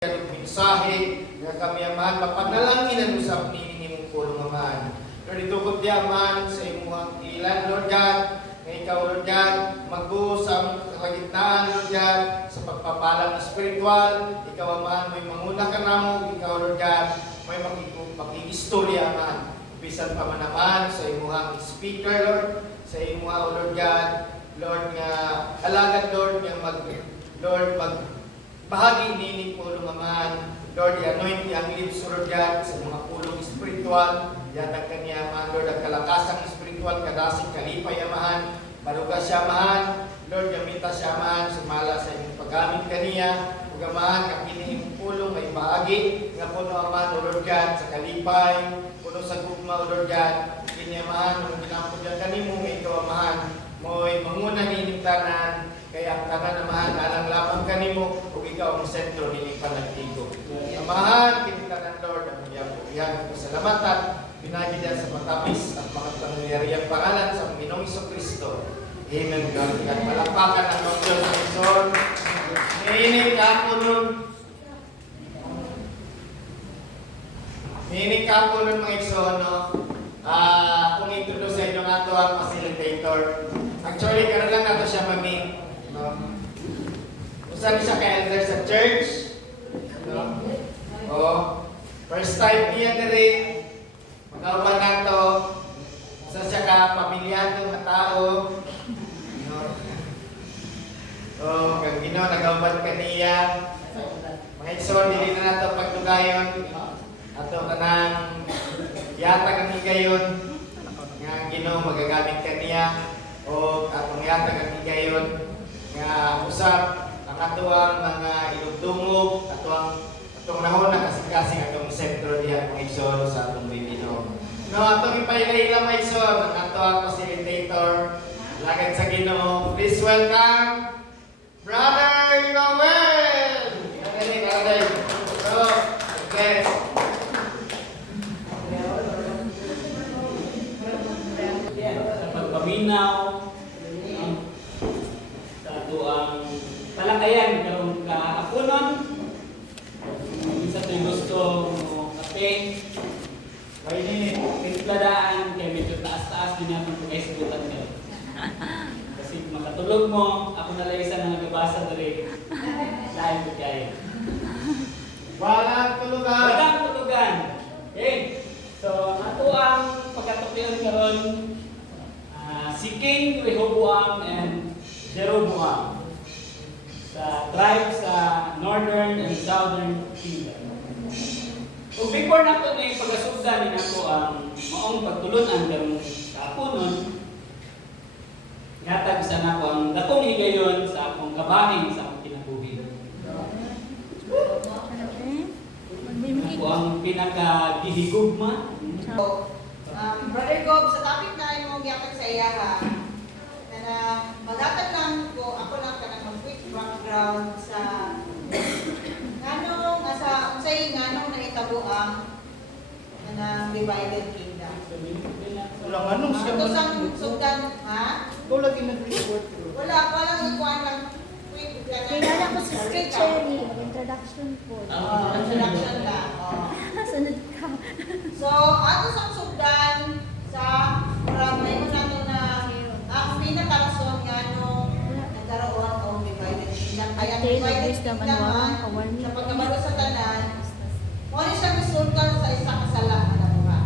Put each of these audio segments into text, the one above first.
mensahe nga kami amahan mapanalangin ang usap ni imong pulong amahan. Lord, itukod di amahan sa imong ilan, Lord God, nga ikaw, Lord God, magbuo sa kalagitnaan, Lord God, sa pagpapalang espiritual. Ikaw amahan, may manguna ka namo, ikaw, Lord God, may makikistorya amahan. Bisan pa man naman sa imong speaker, Lord, sa imong, Lord God, Lord nga alagad, Lord, nga bahagi nining pulong amahan. Lord, i-anoint ang lips, Lord God, sa mga pulong espiritual. Yatag kaniya, amahan, Lord, ang kalakasang espiritual, kadasig, kalipay, amahan. Baruga siya, amahan. Lord, gamita siya, amahan, sumala sa inyong paggamit kaniya. Huwag, amahan, kapining pulong, may bahagi. Nga puno, amahan, Lord God, sa kalipay. Puno sa gugma, Lord God. Kini, amahan, nung ginampod yan kanimo, ikaw, amahan, mo'y manguna nining tanan. Kaya ang tanan, amahan, alang lamang kanimo, ug ikaw ang sentro nining panagtigo. Amahan, kinitanan, Lord, ang iyang pasalamatan, pinagi diyan sa matamis at makapangyarihang pangalan sa Panginoong Kristo. Amen, God. At palakpakan ang mga Diyos ng Son. Niinig ka po nun. Niinig ka po nun, mga Ikson, no? Kung introduce sa inyo nga ito ang facilitator. Actually, karoon lang nato siya mag-meet. Usan siya ka-elder sa church. First time niya diri. Magkauban nato. Usan siya ka-pamilyado na tao. Kag Ginoo nagauban kaniya. Mga Ikson, dili na nato pagtugayon. Ato kanang yatag ang higayon. Nga Ginoo magagamit kaniya. O atong yatag ang higayon. Nga usap ang atuang mga ilugdungog, atong nahon na kasing-kasing atong sentro diha mga Ikson sa atong Bibino. No, atong ipaila-ila mga Ikson ang atuang facilitator, lagad sa Ginoo. Please welcome Brother Noel. Okay. So, bless. Sa pagpaminaw sa ato ang palakayan karong kaapunon. Isa to'y gusto mo kape. Kaya timpladaan kaya medyo taas-taas din natin pagkaisugutan nyo. Kasi makatulog mo, ako na lang isa na nagabasa diri. Lain ko kayo. Walang tulugan. Walang tulugan. Okay. So, ato ang pagkatukian karon si King Rehoboam and Jeroboam sa tribe sa Northern and Southern Kingdom. Kung before nato na yung pag-asugdan ni nato ang maong pagtulunan karong kaapunon, ihatag sa nako ang datong higayon sa akong kabahin sa akong kinabuhi. Ako ang pinaka-gihigugma. Brother Gob, sa topic na imong gihatag sa iya ha, na maghatag lang ko, ako lang ka ng quick background sa nganong, sa unsay nganong nahitabo ang divided kingdom. Walang anong siya. Ito sang sugdan, ha? Ikaw lagi nag-report. Walang ikuan lang quick. Kilala ko si Sister Cherry. Introduction po. Introduction lang. Sunod ka. So, ato sang sugdan sa maramay mo nato na ang pinakarason nga nung nagkaroon o divided kingdom. Kaya ang divided kingdom sa pagkabalo sa tanan, muna siya resulta sa isang kasalanan na buha.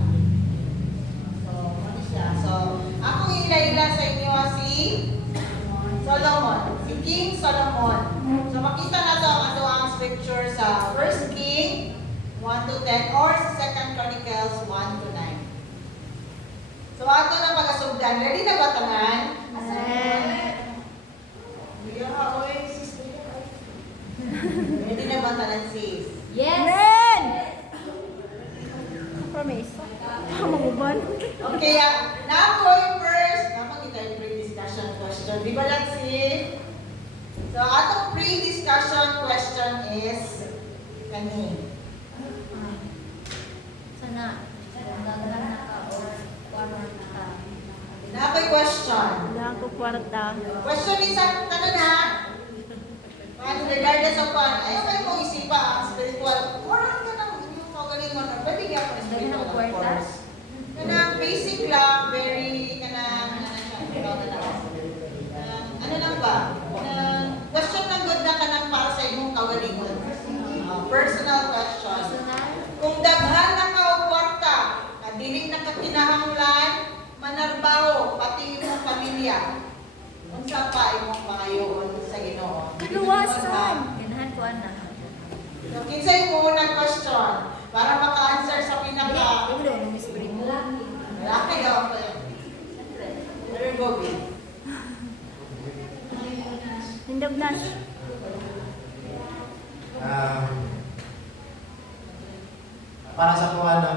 So, muna siya. So, ako ila-ila sa inyo si Solomon, si King Solomon. So, makita na to ang ato ang scripture sa 1 King 1 to 10 or sa 2 Chronicles 1 to 9. So, ato na pag-asugdan. Ready na ba tanan? Ready na ba tanan, sis? Yes! Amen! Promise. Mamuban. Okay, now for yung first, naman kita yung pre-discussion question. Di ba lang sis? So, atong pre-discussion question is kani. Sana. Gagawin na ka or warmer na ka. Nakoy question. Wala ko kwarta. Question is ang tanong ha. Ano, regardless of pan, ayaw kayo mo isipa ang spiritual. Oran ka ng yung kagalingon. Pwede ka pa spiritual, of course. Kanang basic lang, very, ano lang ba? Question lang good na kanang para sa imong kagalingon. Personal question. Kung daghan na ka o kwarta, na dili na ka kinahanglan, manarbaho, pati imong pamilya. Unsa pa imong pangayoon sa Ginoo? Luwasan. Ganahan ko ana. So, kinsay mo unang question para maka-answer sa pinaka Ulo ng Miss Primo. lalaki daw pa yun. There you go, babe. Hindog na. Para sa kuha na,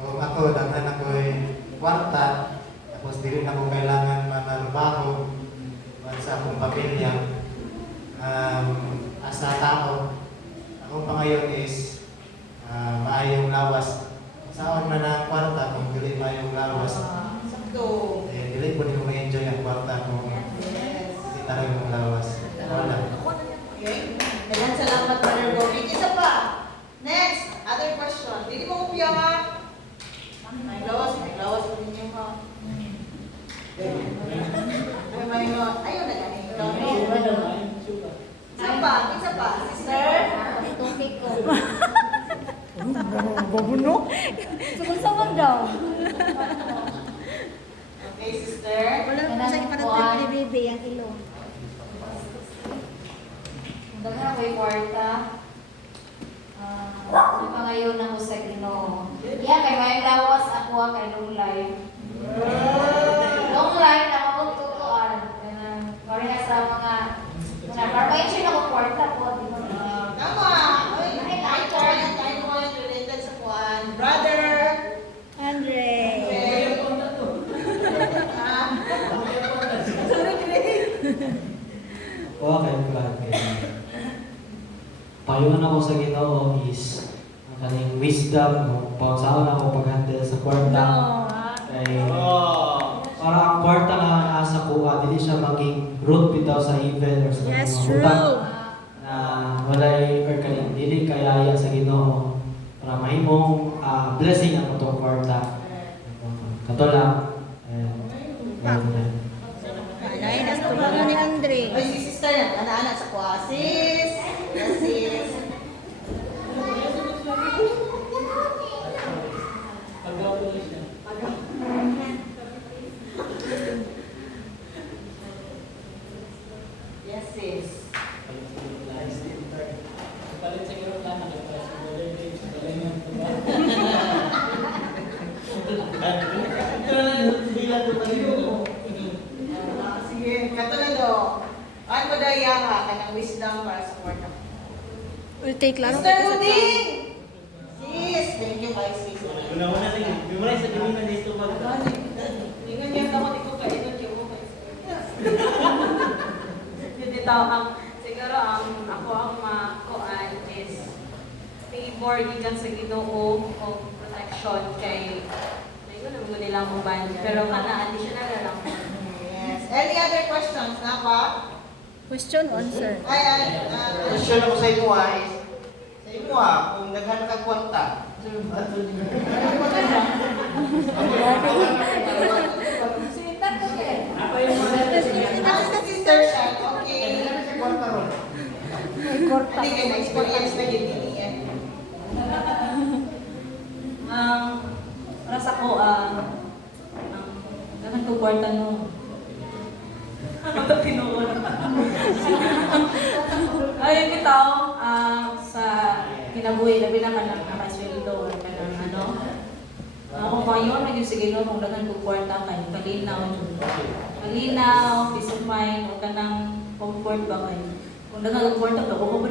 ako, daghan ako'y kwarta, tapos dili na ko kailangan manarbaho sa akong pamilya. Asa tao, akong pangayon is maayong lawas. Saan man ang kwarta kung dili maayong lawas, Sakto. dili po nimo ma-enjoy ang kwarta kung Yes. dili talaga mong lawas. Wala. Okay? Dagan salamat, Brother Bobby. Isa pa. Next, other question. Dili mo upya ha? May lawas po ninyo ha? May ayaw na ganito. Sugar naman, sugar. Isa pa, sister. Itong ko. Babuno? Sugun-sugun daw. Okay, sister. Wala ko sa iparang baby ang ilo. Daghan ako'y kwarta. Napangayon ako sa Ginoo. Iya kay may lawas ako kay long life. Long life na ako tutuan. Kanang sa mga parmahin ako kwarta po, di ba? Tama. Ay, kahit mo related sa kuan. Brother. Andre. Okay. Ah. Oo, kay Brad. Payuhan ako sa Ginoo is ang kaning wisdom, kung saan ako pag-handle sa kwarta. Kay Oh. para ang kwarta nga nasa kuha, dili siya maging root bitaw sa evil or sa Yes, mga true. utang na walay or kaning dili kayaya sa Ginoo para mahimong blessing ang itong kwarta. Kato lang. Alay, nastulangan ni Andre. Ay, si sister yan. Anak-anak sa kuha. Sis. Yes, sis. Pagawa ko siya. Yes, sis. Palit sa kirot lang, nakita sa Golden Games, sa galing yung tuba. Bilang ko pa Sige, katulad do. Ano ko dahil ka kanang wisdom para sa kwarta? Will take laro. Sister Uding! Sis, thank you kay sis. Una-una sige, memorize sa kiniman dito mag... Ingat niya ako, di ko kaingat yung mga Hindi tawag siguro ako ang makuan is favor gikan sa Ginoo o protection kay ayun naman nila mo ban pero kana additional na lang. Yes. Any other questions na pa? Question answer. Question ako sa imo is, sa imo kung daghan ka kwarta, Ako yung mga... Sa sister siya, okay. kwarta ron. May korta. Hindi kayo ma-experience na yun yan. Para sa ko dapat ko kwarta no. Ano tinuon? Ay bitaw sa kinabuhi labi naman ang nakasweldo kanang ano. Kung payon na yung sige no, kung dagan ko kwarta kay kalinaw. Kalinaw, peace of mind, o kanang comfort ba kayo. Kung dagan ko kwarta, daw ko ba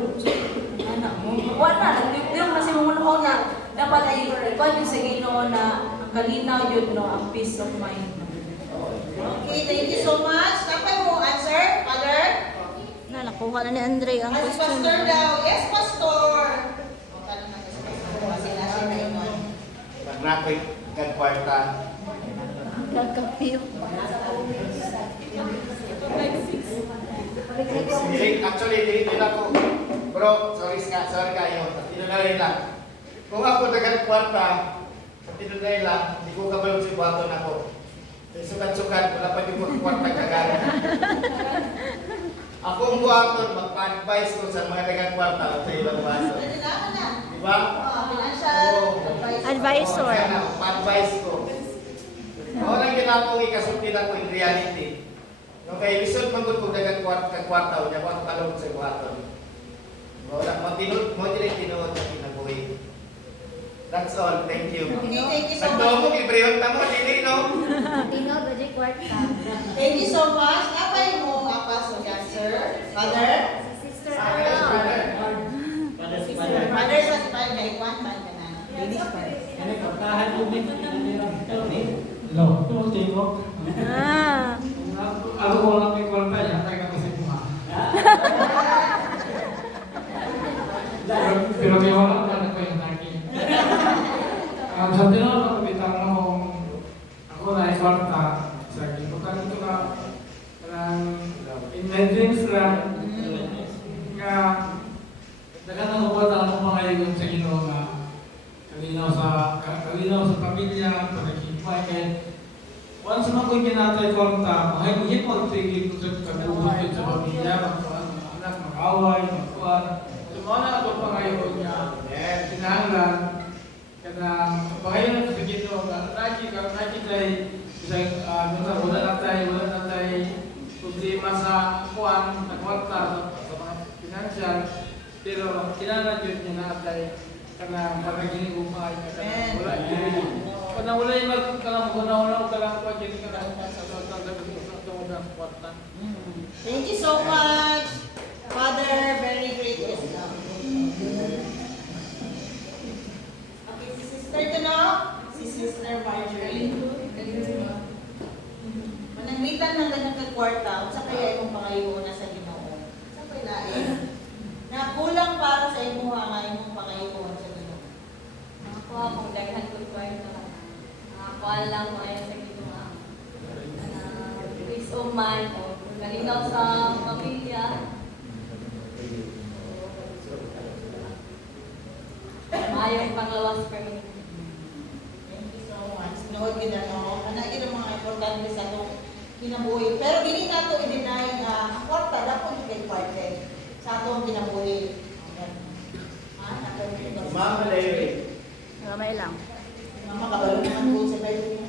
anak mo? Wala, nagpipirong na si mga na dapat ay ikaw yung sige no na ang kalinaw yun no, ang peace of mind. Okay, thank you so much. Dapat mo answer, Father? Nakuha na ni Andre ang As question. pastor daw. Yes, pastor. O, tanong na kasi pastor. Kasi nasa na inon. Magnakoy kag kwarta. Nagkapiyo. Actually, dito na ko. Bro, sorry kayo. Tinunay lang. Kung ako dagang kwarta, tinunay lang, hindi ko kabalo si buhaton ako. Sukat-sukat, wala pa yung mga kwarta kagana. Ako ang buhaton, magpa-advise ko sa mga dagang kwarta at sa ibang buhaton. Pwede naman na. Diba? Financial Advisor. Kaya na, pa-advise ko. Ako lang ginakong ikasulti na ko in reality. No, kaya lisod manggod ko dagang kwarta o niya ko ang kalong sa buhaton. Wala, mo tinuod sa kinabuhi. That's all. Thank you. Okay, thank you so Nagtuwa mo, much. ibrehon ta mo, dili, no? Tino, Baji Kwarta. Thank you so much. Napay mo apa so yan, sir? Father? Si Sister Sa akin, Arnold. brother. Pada si Father sa tayo kay Juan, man ka na. Ano ka, tahan mo din. Hello, tumuti ko. Ah. Ako wala may kwarta yan, kaya kasi buha. Pero may wala ka na ko yung naki. Sa tinawag ako, bitang mo, ako na ay kwarta. Sa gibutan ito ka, parang imagines lang, nga, dagan ang kwarta ang mga igon sa Ginoo nga, kalinaw sa pamilya, pagkikipay, kaya once man ko'y kinatay kwarta, mahigit magtigil ko sa kabubutin sa pamilya, magkuhan, mga anak, mag-away, magkuhan. So, mga na ako pangayon niya, kinahanglan, kanang pangayon sa Ginoo nga, naki kay isang, wala na tayo problema sa kuhan, sa kwarta, sa mga financial, pero kinahanglan yun niya na tayo, kanang pagkaginig umay, kanang wala yun. Kanang wala yung kanang ko dyan kanang sa kwarta. Thank you so much. Father, very great wisdom. Okay, si Sister ito na. Si Sister Marjorie. Manangmitan ng ganang kagwarta, sa kaya imong pangayo na sa Ginoo. Sa kailain. Na kulang para sa imuha nga imong pangayo sa Ginoo. Ako akong daghan ko kwarta. Kuha lang mo ayon sa ginawa. Peace of mind o kalinaw sa pamilya. Mayong panglawas permanent. Thank you so much. Nood gid ano, ana gid ang mga importante sa atong kinabuhi. Pero dili nato i-deny nga ang kwarta dapat kay parte sa atong kinabuhi. Mama Larry. Ramay lang. Mama kabalo naman po sa bayo niya.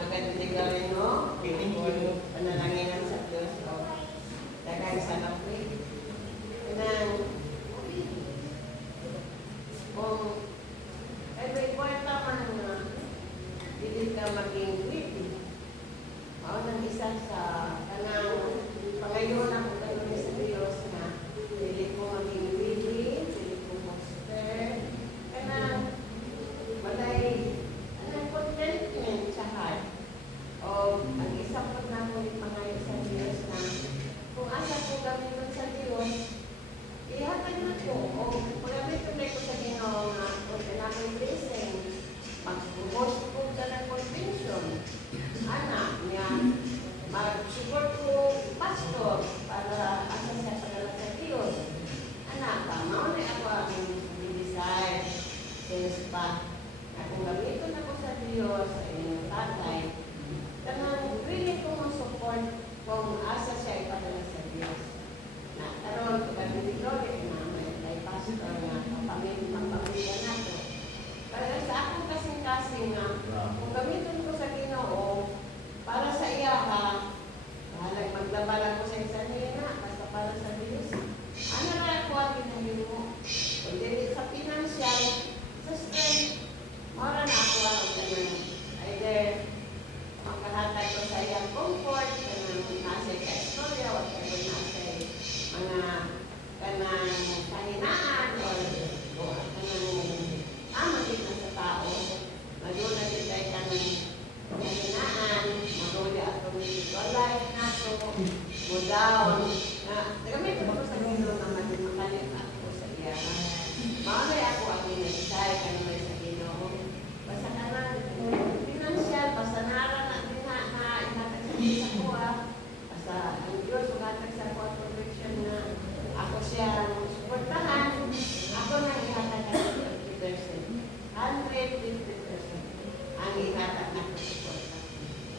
Pagkatindig ka rin mo, panalangin sa Diyos o dagay sa napoy. Kanang, kung every kwarta man na hindi ka maging witty, o nang isa sa kanang pangayon ako kanong sa Diyos na hindi ko maging witty, hindi ko monster, kanang walay contentment sa heart. O ang isa po na mo ipangayo sa Diyos na kung asa ko gamiton sa Diyos, ihatag na ko o magamit ko na ko sa Ginoo nga kung kailangan blessing, mag-post ko ka ng convention, anak niya, mag-support ko pastor para asa siya pagdala sa Diyos. Anak, tama na ako ang i-desire since pa na kung gamiton ako sa Diyos, sa inyong tatay, kanang really ko mong support kung asa siya ipadala sa Diyos. Na karon ko kami ni Glory na may pastor nga magpamilya nato. Kaya sa akong kasing-kasing nga, kung gamiton ko sa Ginoo para sa iya ha, halag maglabal ako sa examina, basta para sa Diyos. Ano na ako ang ginahin mo? Kung dili sa financial, sa strength, mara na ako ang ganyan. Either makahatag ko sa iyang comfort, kanang nasa ka-istorya, o kanang nasa mga kanang kahinaan, o kanang amakit na sa tao. Maduna din tayo kanang kahinaan, maguli at spiritual life nato, go down. Nagamit ko sa Ginoo na makalit ako sa iya. Maulay ako ang inasay, kanang may sa Ginoo. Basta ka na, ihatag sa ako conviction na ako siya suportahan, ako nang ihatag ang 50%. 150% ang ihatag ako suporta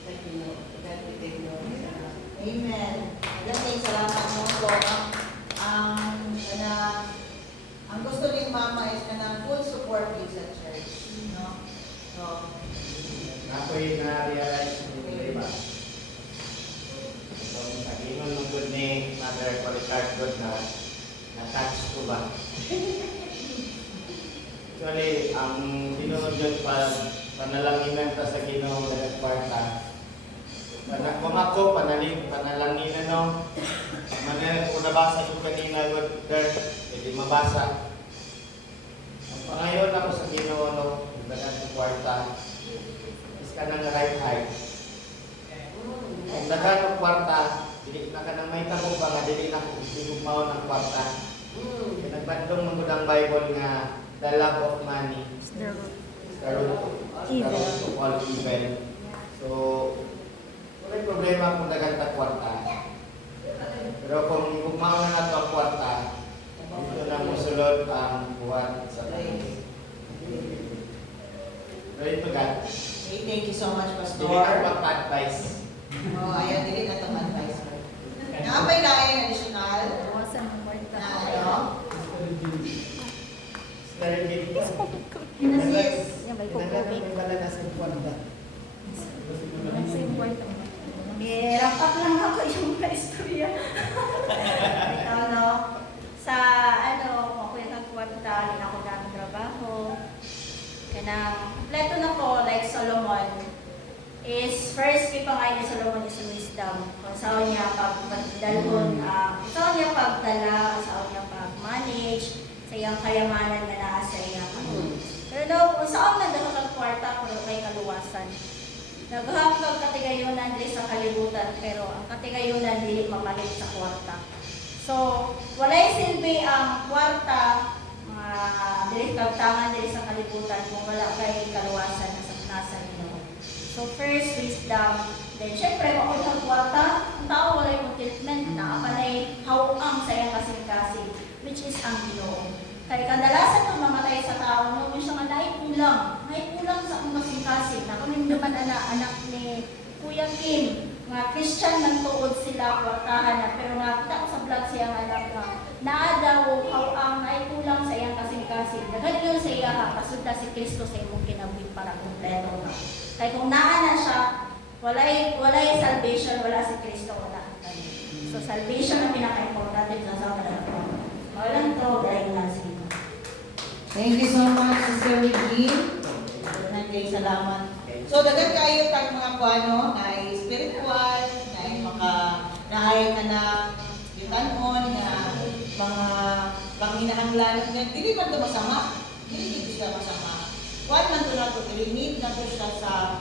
sa Ginoo. Dati Ginoo. Amen. Maraming salamat mo po. Ang gusto ni Mama is na full support din sa church. No? So, Ako'y na-realize mo, di ba? So, sabihin mo good ni Mother Polycarp God na na-touch ko ba? Actually, ang dinunod yun panalanginan pa sa Ginoo ng kwarta. Kung ako, panalanginan no. Kung nabasa ko kanina, God, hindi mabasa. Ang pangayon ako sa Ginoo no, ibanan sa kwarta. Is ka nang right height. Kung daghan ng kwarta, dili na ka nang may tabo ba nga dili na ko sigugmaon ng kwarta. Nagbandong mo ang Bible nga the love of money is the root of all evil. So, wala problema kung daghan ta kwarta. Pero kung igugmaon na nato ang kwarta, dito na mo sulod ang buhat sa tayo. Right to God. okay, thank you so much, Pastor. Dili na mag-advise. Oh, ayan, dili na itong advice. Nakapay lain additional Bawasan ng kwarta. na ano? Very big. Yes. Yan ba, ikukubik. Wala na sa kwarta. Nasa yung kwarta. Wrap up lang ako yung mga istorya. Ikaw, no? Sa ako yung nagkwarta, rin ako na trabaho. Kanang, kompleto na ko, like Solomon, is first kay pangalan ni Solomon is wisdom. Kung saan niya pagdalhon, saan niya pagdala, saan niya pag-manage, sa iyang kayamanan na naa sa iyang Pero no, kung saan nagdakag kwarta, pero kay kaluwasan. Naghahanggang katigayunan dili sa kalibutan, pero ang katigayunan dili mapalit sa kwarta. So, walay silbi ang kwarta, dili kagtangan dili sa kalibutan kung wala kay kaluwasan na sa nasa Ginoo. So, first wisdom. Then, syempre, kung ang kwarta, ang tao walay contentment, nakapalay hawang sa iyang kasing-kasing, which is ang Ginoo. Kaya kadalasan ng mamatay sa tao, no, yung siya nga naikulang sa akong kasing-kasing. Na kami naman anak ni Kuya Kim, mga Christian man tuod sila, kwartahan na, pero nakita ko sa vlog siyang anak na naadaw, hawang naikulang sa iyang kasing-kasing. Dagan yun sa iya ha, kasunta si Kristo sa imong kinabuhi para kumpleto na. Kaya kung naana siya, walay salvation, wala si Kristo, wala. So salvation ang pinaka-importante sa mga walang to, dahil nga sige. Thank you so much, Sister Regine. Nagkay salamat. So, dagan kayo tag mga kuano na ay spiritual, na ay naay ka na gitanon, na mga panghinahanglan na dili man ito masama. Dili dito siya masama. Kuan man ito na ito, need na ito siya sa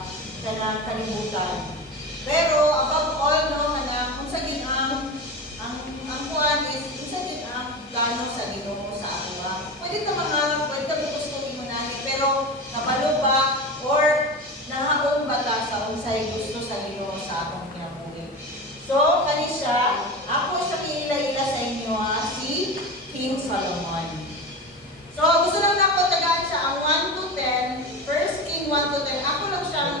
kalibutan. Pero, above all, no, na kung sa ginang, ang kuan is, kung sa ginang plano sa Ginoo sa ato. Pwede ito mangarap, pwede ito gusto mo nahin, pero napalo ba or nahaong ba ta sa unsay gusto sa Ginoo sa atong kinabuhi. So, kani siya, ako siya kiila-ila sa inyo si King Solomon. So, gusto lang na ako tagaan siya ang 1 to 10, First King 1 to 10. Ako lang siyang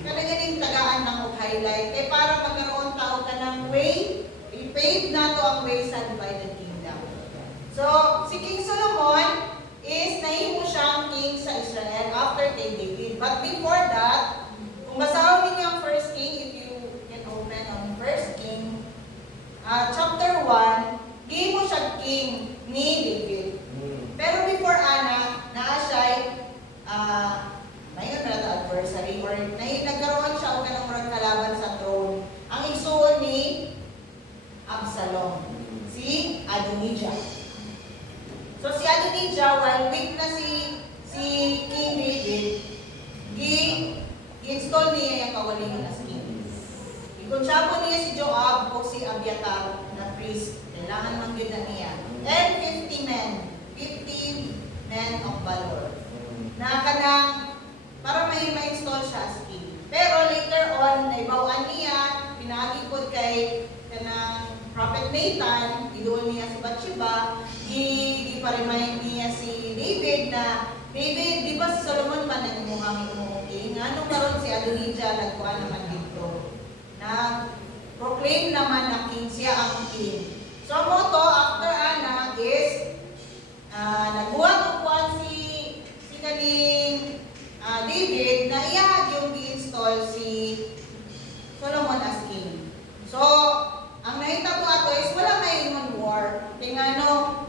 kanagaling tagaan ng highlight. Eh, para magkaroon tao ka ng way, i-pave na to ang way sa divided kingdom. So, si King Solomon is nahimo siyang king sa Israel after kay David. But before that, kung basahon ninyo ang First King, if you can open on First King, chapter 1, gihimo siya king ni David. Pero before naa siya'y mayon na ito adversary or nagkaroon siya o ganang murag kalaban sa throne. Ang igsuon ni Absalom, si Adonijah. So si Adonijah, while weak na si King David, i-install niya yung kawalingan as king. Ikonsyabo niya si Joab o si Abiatar na priest. Kailangan manggid na niya. And 50 men of valor. Na kanang para may ma-install siya as king. Pero later on, naibawaan niya, pinagikod kay kanang prophet Nathan, giduol niya si Bathsheba, i-remind niya si David na, David, di ba si Solomon man nagmuhang king? Ano karon si Adonijah nagkuha naman dito? Nag-proclaim naman na king, siya ang king. So, mo to, after ana is, nagbuhat o kuhan si kaning David na iyahag yung i-install si Solomon as king. So, ang nahita ko ato is wala may ingon war. Tingano,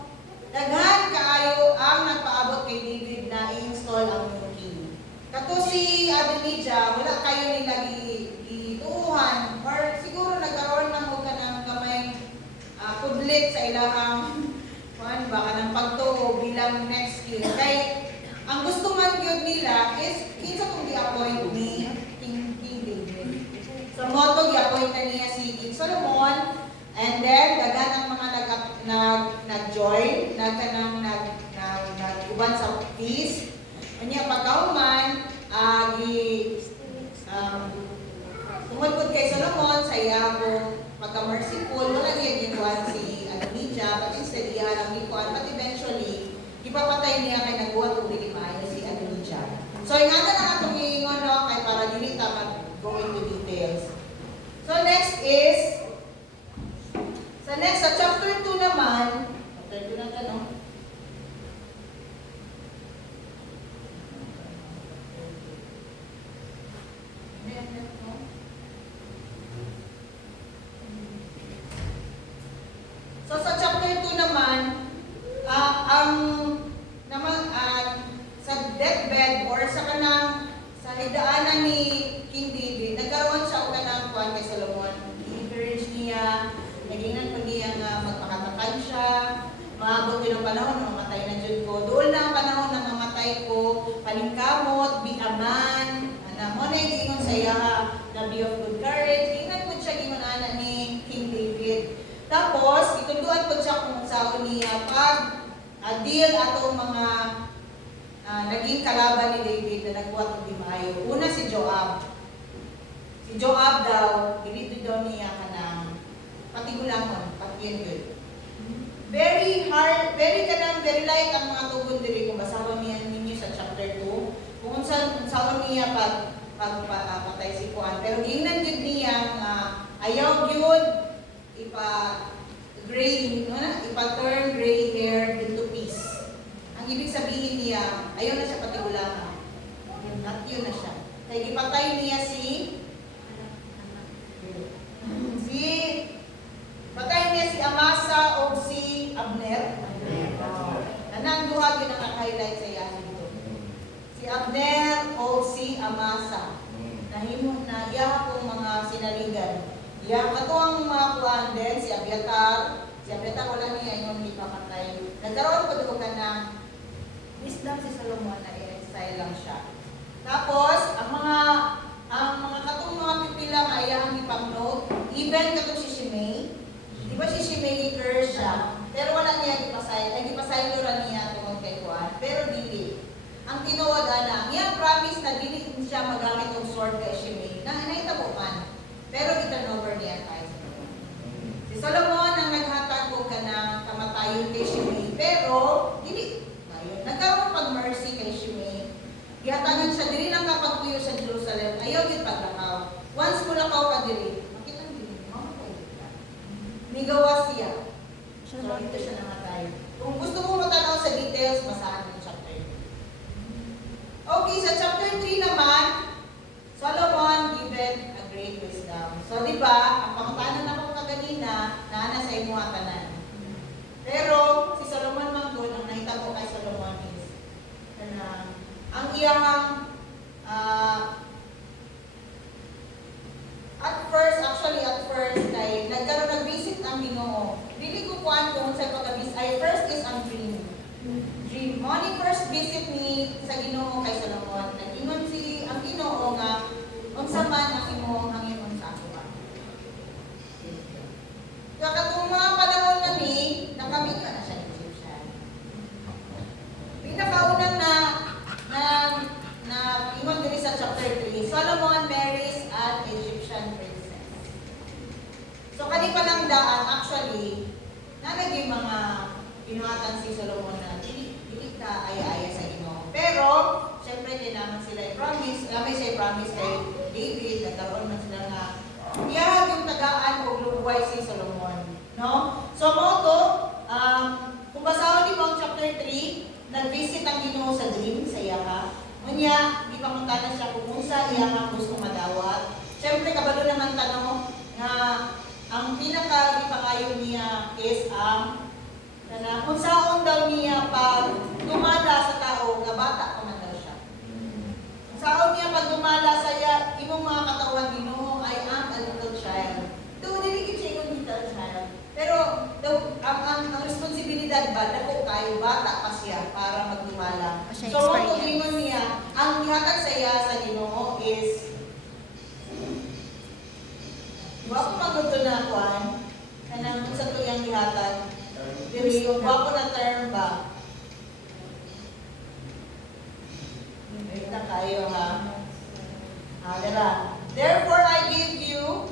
daghan kaayo ang nagpaabot kay David na i-install ang new king. Kato si Adonijah, wala kayo nila gituuhan or siguro nagkaroon ng huwag ka ng kamay kudlit sa ilahang baka ng pagtuo bilang next king. Kaya ang gusto man yun nila is kinsa kung di-appoint ni King David. So moto gi-appoint na niya si King Solomon, and then daghan ang mga nag-join, nag-uban sa peace. Kanya pagkauman, tungod kay Solomon sa iyang pagka-merciful, wala niya ginawa si Adonijah, but instead iyan ang gikuan, but eventually ipapatay niya kay nagbuhat og dili maayo si Adonijah. So ingatan na atong iingon no kay para dili ta mag-go into details. So next is sa chapter 2 naman, chapter 2 na tanong. So sa chapter 2 naman, sa deathbed or sa higdaanan ni King David, nagkaroon siya o kanang kuhan kay Solomon. I-encourage niya, nagingan ko niya nga magpakatakan siya, maabot yun ang panahon na mamatay na dyan ko. Doon na ang panahon na mamatay ko, palingkamot, biaman, mo na yung ingon sa iya, na be of good courage. Tingnan po siya ingon ana ni King David. Tapos, ituluan po siya kung saan niya pag deal atong mga naging kalaban ni David na nagbuhat ng dimayo. Una si Joab. Si Joab daw, girito daw niya ka ng patigulangon, patiyan yun. Very hard, very light ang mga tugon diri kung basahan niya ninyo sa chapter 2. Kung saan niya pagpatay si Juan. Pero gingnan yun niya ayaw yun ipa-turn gray hair into peace. Ang ibig sabihin niya, ayaw na siya patigulangan. At yun na siya. Kaya ipatay niya si Amasa o si Abner. Anang duha yun ang naka-highlight sa iya dito. Si Abner o si Amasa. Nahimot na iya kong mga sinaligan. Iya kato ang mga kuhan din, si Abiatar. Si Abiatar wala niya yung ipapatay. Nagkaroon ko doon ka ng wisdom si Solomon na i-exile lang siya. Tapos, ang mga katong mga pipila nga iyang ipag-note, even katong si Shimei, di ba si Shimei i-curse siya, pero wala niya ipasay, nag-ipasay doon niya tungkol kay Juan, pero dili. Ang tinuod na, niya promise na dili siya magamit ng sword kay Shimei, na naitabo man, pero i-turnover niya tayo. Si Solomon ang naghatag ko ka ng kamatayon kay Shimei, pero dili. Nagkaroon pag-mercy kay Shimei. Gihatagan siya, dili lang kapag-tuyo sa Jerusalem, ayaw yun paglakaw. Once mo lakaw ka dili, makita ang dili, mamatay ka. Migawa siya. So, dito siya namatay. Kung gusto mo matanaw sa details, basahan ng chapter 2. Okay, sa chapter 3 naman, Solomon given a great wisdom. So, di ba, ang pangutanan ako kaganina, naana sa imo tanan. Pero, si Solomon Manggon, ang nakita ko kay Solomon is, ang iyang, at first, kay nag-visit ang Ginoo. Dili ko kuan kung sa pag-visit, first is ang dream. Morning first visit ni sa Ginoo kay Solomon. Nag-ingon ang Ginoo nga, unsa man ang imong hangin sa ako. Kaya katong mga panahon na ni, nakamit na siya ng Egyptian. Pinakaunang na ingon diri sa chapter 3, Solomon marries an Egyptian princess. So kani pa lang daan, actually, naging mga pinuhatan si Solomon na dili ka aya-aya sa Ginoo. Pero syempre kailangan sila i-promise, may siya i-promise kay David, nagkaroon man sila na iyahag yung tagaan o lubuhay si Solomon. No? So mo to, kung basahon ni mo ang chapter 3, nag-visit ang Ginoo sa dream sa iyaha. Unya, ipangutana siya kung unsa iyaha gusto madawat. Syempre kabalo naman tanong na ang pinaka-ipangayon niya is ang kung saan daw niya pag dumala sa tao, nga bata pa man daw siya. Kung saan niya pag dumala sa iya, imong mga katawan Ginoo, I am a little child. Ito, niligid siya yung little child. Pero ang responsibilidad ba, dako kayo, bata pa siya para magdumala. Siya So, ang experience. tugingon niya, ang ihatag sa iya sa Ginoo is wako magudto na kuan kanang sa tuyang gihatag diri yung wako na term ba wait na kayo ha dira therefore I give you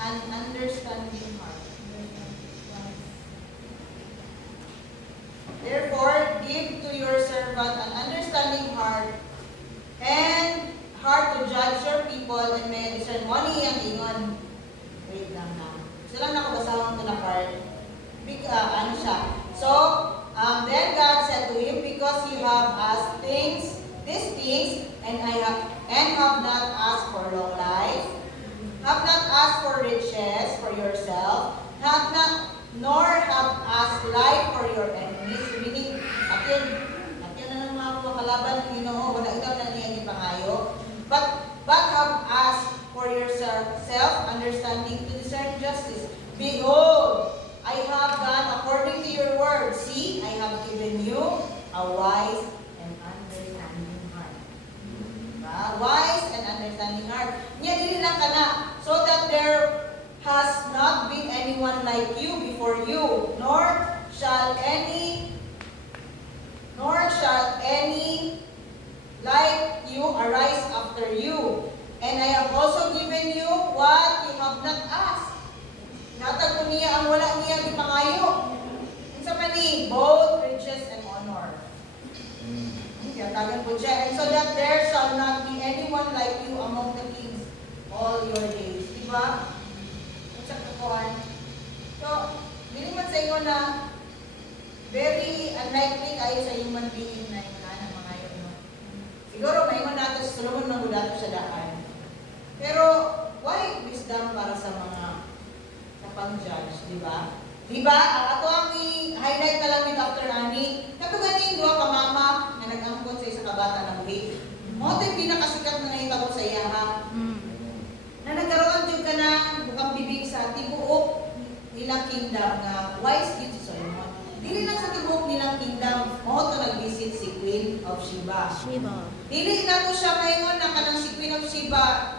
an understanding heart. Therefore give to your servant an understanding heart and heart to judge your people and may discern mo ni ang ingon. Wait lang ha. So lang nakabasahon ko na part. Ano siya? So, then God said to him, because you have asked these things, and have not asked for long life, have not asked for riches for yourself, nor have asked life for your enemies. Meaning, atin na ng mga kalaban ng Ginoo, wala ikaw na niya ipangayo. But have asked for yourself understanding to discern justice. Behold, I have done according to your word. See, I have given you a wise and understanding heart. Wise and understanding heart. Nya dili lang kana, so that there has not been anyone like you before you, nor shall any like you arise after you. And I have also given you what you have not asked. Natag ko niya ang wala niya gipangayo. Unsa man ni both riches and honor. Kaya tagan po siya. And so that there shall not be anyone like you among the kings all your days. Diba? Unsa kakuan? So, dili man sa inyo na very unlikely kayo sa human being na ng mga yun. Siguro maingon nato sa Solomon manggudato sa daan. Pero why wisdom para sa mga pang-judge, di ba? Di ba? Ato ang i-highlight na lang ni Dr. Annie. Katuganin doon ka mama na nag-angkot sa isa kabata na buhi. Mo ito yung pinakasikat na nahitabo sa iya ha. Na nagkaroon dyan ka na bukang bibig sa tibuok nilang kingdom na wise dito sa Solomon. Dili lang sa tibuok nilang kingdom, mo ito nag-visit si Queen of Sheba. Dili na to siya ngayon na kanang si Queen of Sheba.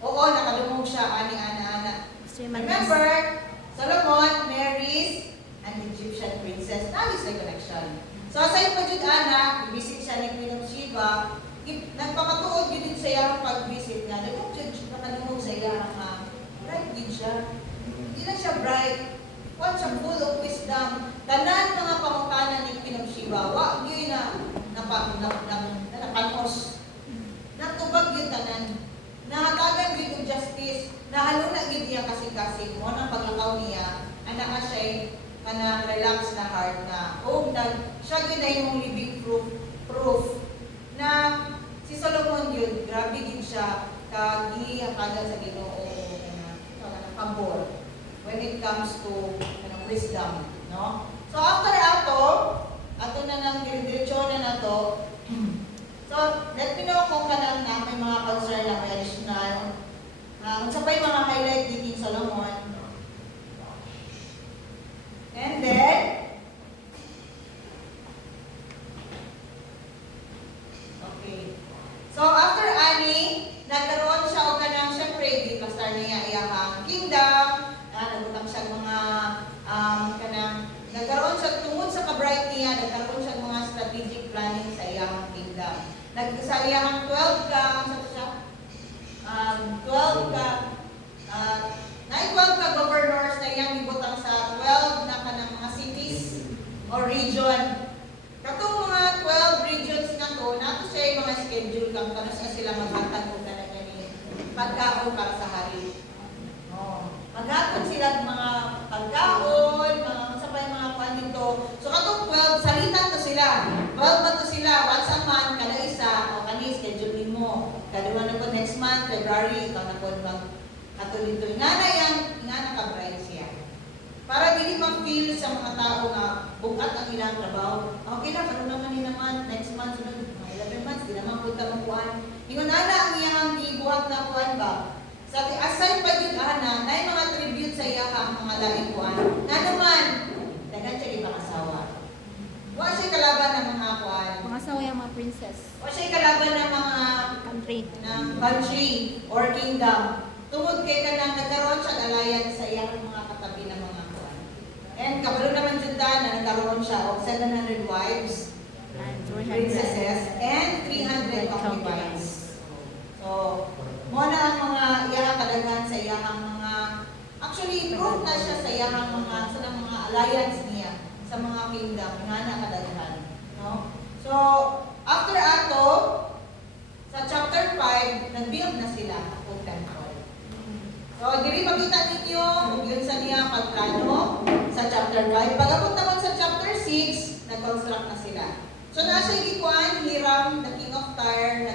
Oo, nakadumog siya, ani-ana-ana. Remember, Solomon marries an Egyptian princess. That is the connection. So, aside pa dyan, Ana, i-visit siya ni Queen of Sheba. Nagpakatuod yun din sa iyang pag-visit nga. Nakadumog sa iyang bright din siya. Hindi lang siya bright. What siya full of wisdom. Tanan mga pangutanan ni Queen of Sheba. Wag yun na napanos. Natubag yun tanan. Nahatagan yun yung justice. Nahalo na yun niya kasi mo nang paglakaw niya, anak siya na relax na heart na, siya yun na yung living proof na si Solomon yun, grabe din siya, kagihakagan sa Ginoo na pabor when it comes to wisdom, no? So after ato na nang diretso na to. So, let me know kung kanang na may mga concern na may additional. Kung sa pa yung mga highlight ni King Solomon. And then, okay. So, after Ani, nagkaroon siya o kanang syempre, di pastor niya iyahang kingdom, nagutang siya mga kanang, nagkaroon siya tungod sa ka-bright niya, nagkaroon siya mga strategic planning sa iyahang kingdom. Sa iyahang 12 ka, 12 ka pagkaon para sa hari. Oh, maghatod sila ng mga pagkaon, mga sa pa yung mga kuan dito. So katong 12 salitan to sila. 12 ba to sila once a month kada isa o kani schedule nimo. Kada na ko next month February ikaw na ko mag ato dito. Ingana ka bright siya. Para dili ma-feel sa mga tao nga bukat ang ilang trabaho. Okay lang, karon naman ni naman next month sunod mga 11 months di naman punta mo kuan. Ingon ana ang iyang gibuhat na kuan ba. Sa aside pa yun ana, na mga tribute sa iya ang mga laing kuan. Na naman, daghan siya ipakasawa. Wa siya kalaban ng mga kuan. Mga asawa yung mga princess. Wa siya kalaban ng mga Country. ng country or kingdom. Tungod kay kanang nagkaroon siya alliance sa iyang mga katabi ng mga kuan. And kabalo naman jud na nagkaroon siya of 700 wives, And princesses, and 300 concubines. So, mo na ang mga iyang kadaghan sa iyang mga actually proof na siya sa iyang mga alliance niya sa mga kingdom nga na kadaghan, no? So, after ato sa chapter 5, nag-build na sila ang temple. So, diri makita ninyo kung yun sa niya pagplano sa chapter 5. Pagabot naman sa chapter 6, nag-construct na sila. So, nasa ikuan, Hiram, the king of Tyre,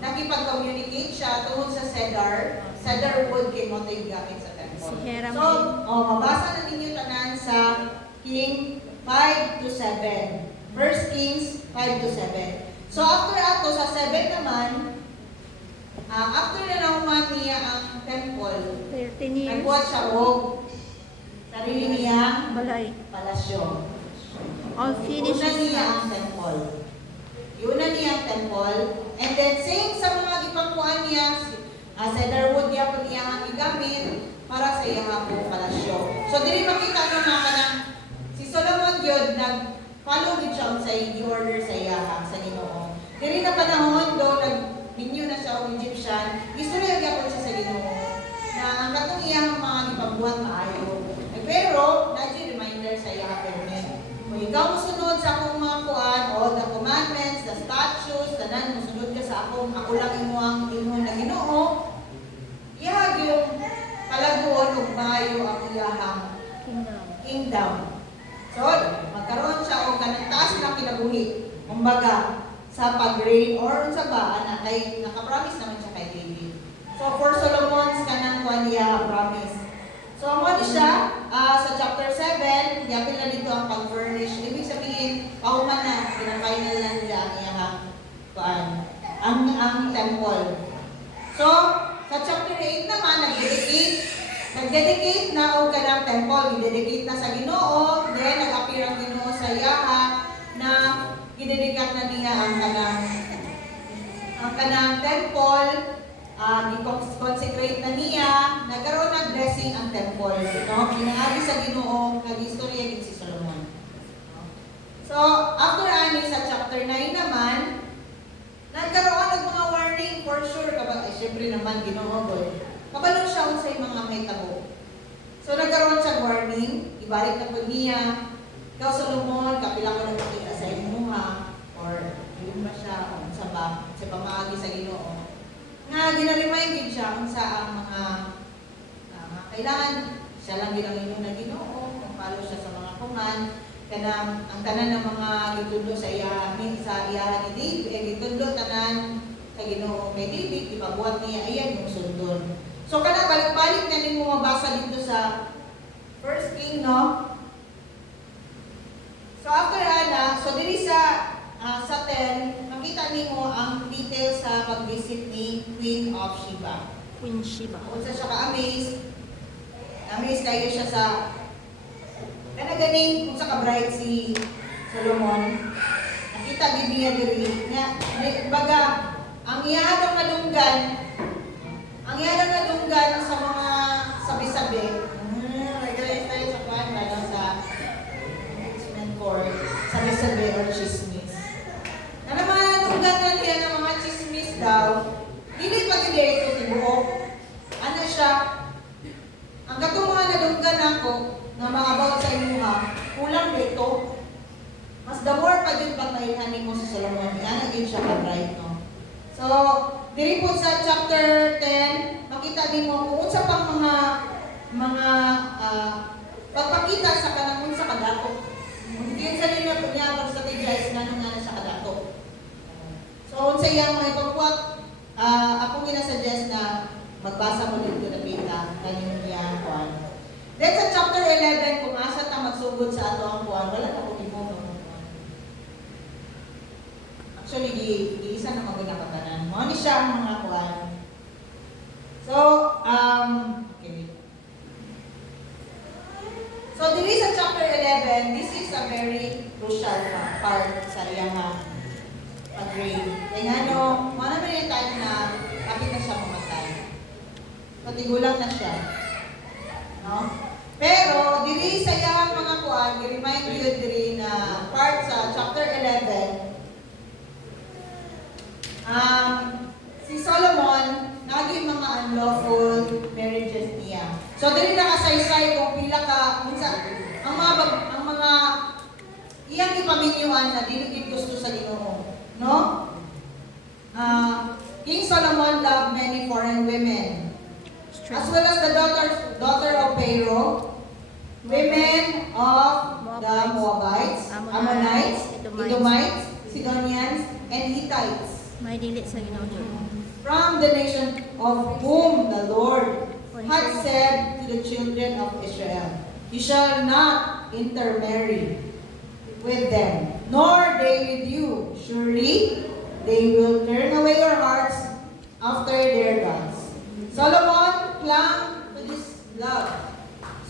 nakipag-communicate siya tungkol sa cedar wood kay mo ito yung gamit sa temple. Si Hiram. So, mabasa na ninyo tanan sa King 5 to 7. 1 Kings 5 to 7. So, after ato, sa 7 naman, after na nahuman niya ang temple, 13 years. nagbuhat siya og sarili niyang Balay. palasyo. All finished Una is niya now. ang temple. Iuna niya ang temple. And then, same sa mga gipangkuhan niya, cedar wood niya po niya ang igamit para sa iyang po palasyo. So, dili makita nyo na kanang si Solomon yun, nag-follow din siya sa i-order sa iyang sa Ginoo. Dili na panahon do, nag-renew na siya o Egyptian, istorya gyapon siya sa Ginoo. Na ang katong iyang mga gipagbuhat na ayo. Pero, na-reminder sa iyang permit. Kung ikaw musunod sa akong mga kuan, all the commandments, the statutes, tanan musunod ka sa ako lang imo ang imong na Ginoo, ihag yung palaguon ug maayo ang iyahang kingdom. So, magkaroon siya og kanang taas na kinabuhi. Kumbaga, sa pag-reign or sa ba na kay naka-promise naman siya kay David. So, for Solomon's kanang kuan niya promise. So, mo siya sa chapter 7, yapil na dito ang pag-furnish. Ibig sabihin, pauman na, pina-final na nila ang iyang ang temple. So, sa chapter 8 naman, nag-dedicate na o kanang temple, i-dedicate na sa Ginoo, then nag-appear ang Ginoo sa iyaha na i-dedicate na niya ang kanang temple. I-consecrate na niya, nagkaroon ng blessing ang temple. No? Pinaagi sa Ginoo, nag-istorya din si Solomon. No? So, after ani sa chapter 9 naman, nagkaroon ng mga warning for sure. Siyempre naman, Ginoo ko. Kabalo siya sa mga may tabo. So, nagkaroon siya warning, ibalik na po niya, ikaw Solomon, kapila ko na makita sa imuha, or yun ba siya, o sa pamaagi sa Ginoo. Nga gina-remind din siya kung sa ang mga kailangan siya lang bilang inyong na Ginoo, kung palo siya sa mga command, kanang ang tanan ng mga gitundo sa iyahan ni David, gitundo tanan sa Ginoo kay David, ipabuhat niya ayan yung sundon. So kana balik-balik na nimo mabasa dito sa 1 King, no? So after so diri sa 10, makita nimo ang details sa pag-visit ni Queen of Sheba. Queen Sheba. Kung siya ka-amaze kayo siya sa kanaganing kung sa ka-bright si Solomon. Nakita din niya diri nga baga ang iyadong nadunggan sa mga sabi-sabi. Regulate tayo sa kwan sa basement court, sabi-sabi or chismis. Na naman nadunggan na niya ng mga chismis daw, hindi pa ito tibuok. Ano siya? Ang katong mga nadunggan ako na mga bawat sa imuha, kulang dito. Mas the more pa din pagmaihanin mo sa Solomon. Yan, naging siya ka-right, no? So, diri po sa chapter 10, nimo kung unsa pang mga pagpakita sa kanang unsa kadako. Hindi sa nila niya pag-strategize nga sa kadako. So unsa iyang may pagkuwat, ako gina-suggest na magbasa mo dito na pita kanang iyang kuan. Then sa chapter 11 kung asa ta magsugod sa ato ang kuan, wala na ko imo. Actually, isa na magandang mo ni siya ang mga kuan. So, okay. So, dili sa chapter 11, this is a very crucial part sa iyang pag-grade. Kaya nga no, mga naman yung time na kapit na siya mamatay. Patigulang na siya. No? Pero, dili sa iyang mga kuan, i-remind you diri na part sa chapter 11, si Solomon, naging mga unlawful marriages niya. So, dili nakasaysay kung pila ka, ang mga iyang ipaminyuan na dili gusto sa Ginoo. No? King Solomon loved many foreign women, as well as the daughter of Pharaoh, women of the Moabites, Ammonites, Edomites, Sidonians, and Hittites, May dili sa Ginoo. from the nation of whom the Lord had said to the children of Israel, "You shall not intermarry with them, nor they with you. Surely they will turn away your hearts after their gods." Solomon clung to this love.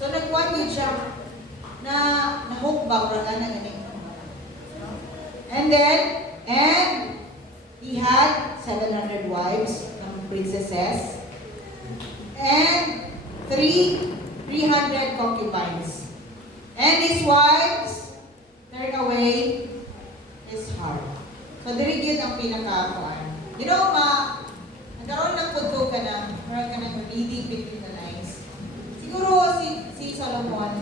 So nagkuhan yun siya na nahukbang ra na ganing. And he had 700 wives, princesses, and 300 concubines. And his wives turned away his heart. So, diri gyud ang pinaka-kuan. You know, nagkaroon ng pudto ka na, meron ka ng reading between the lines. Siguro si Solomon,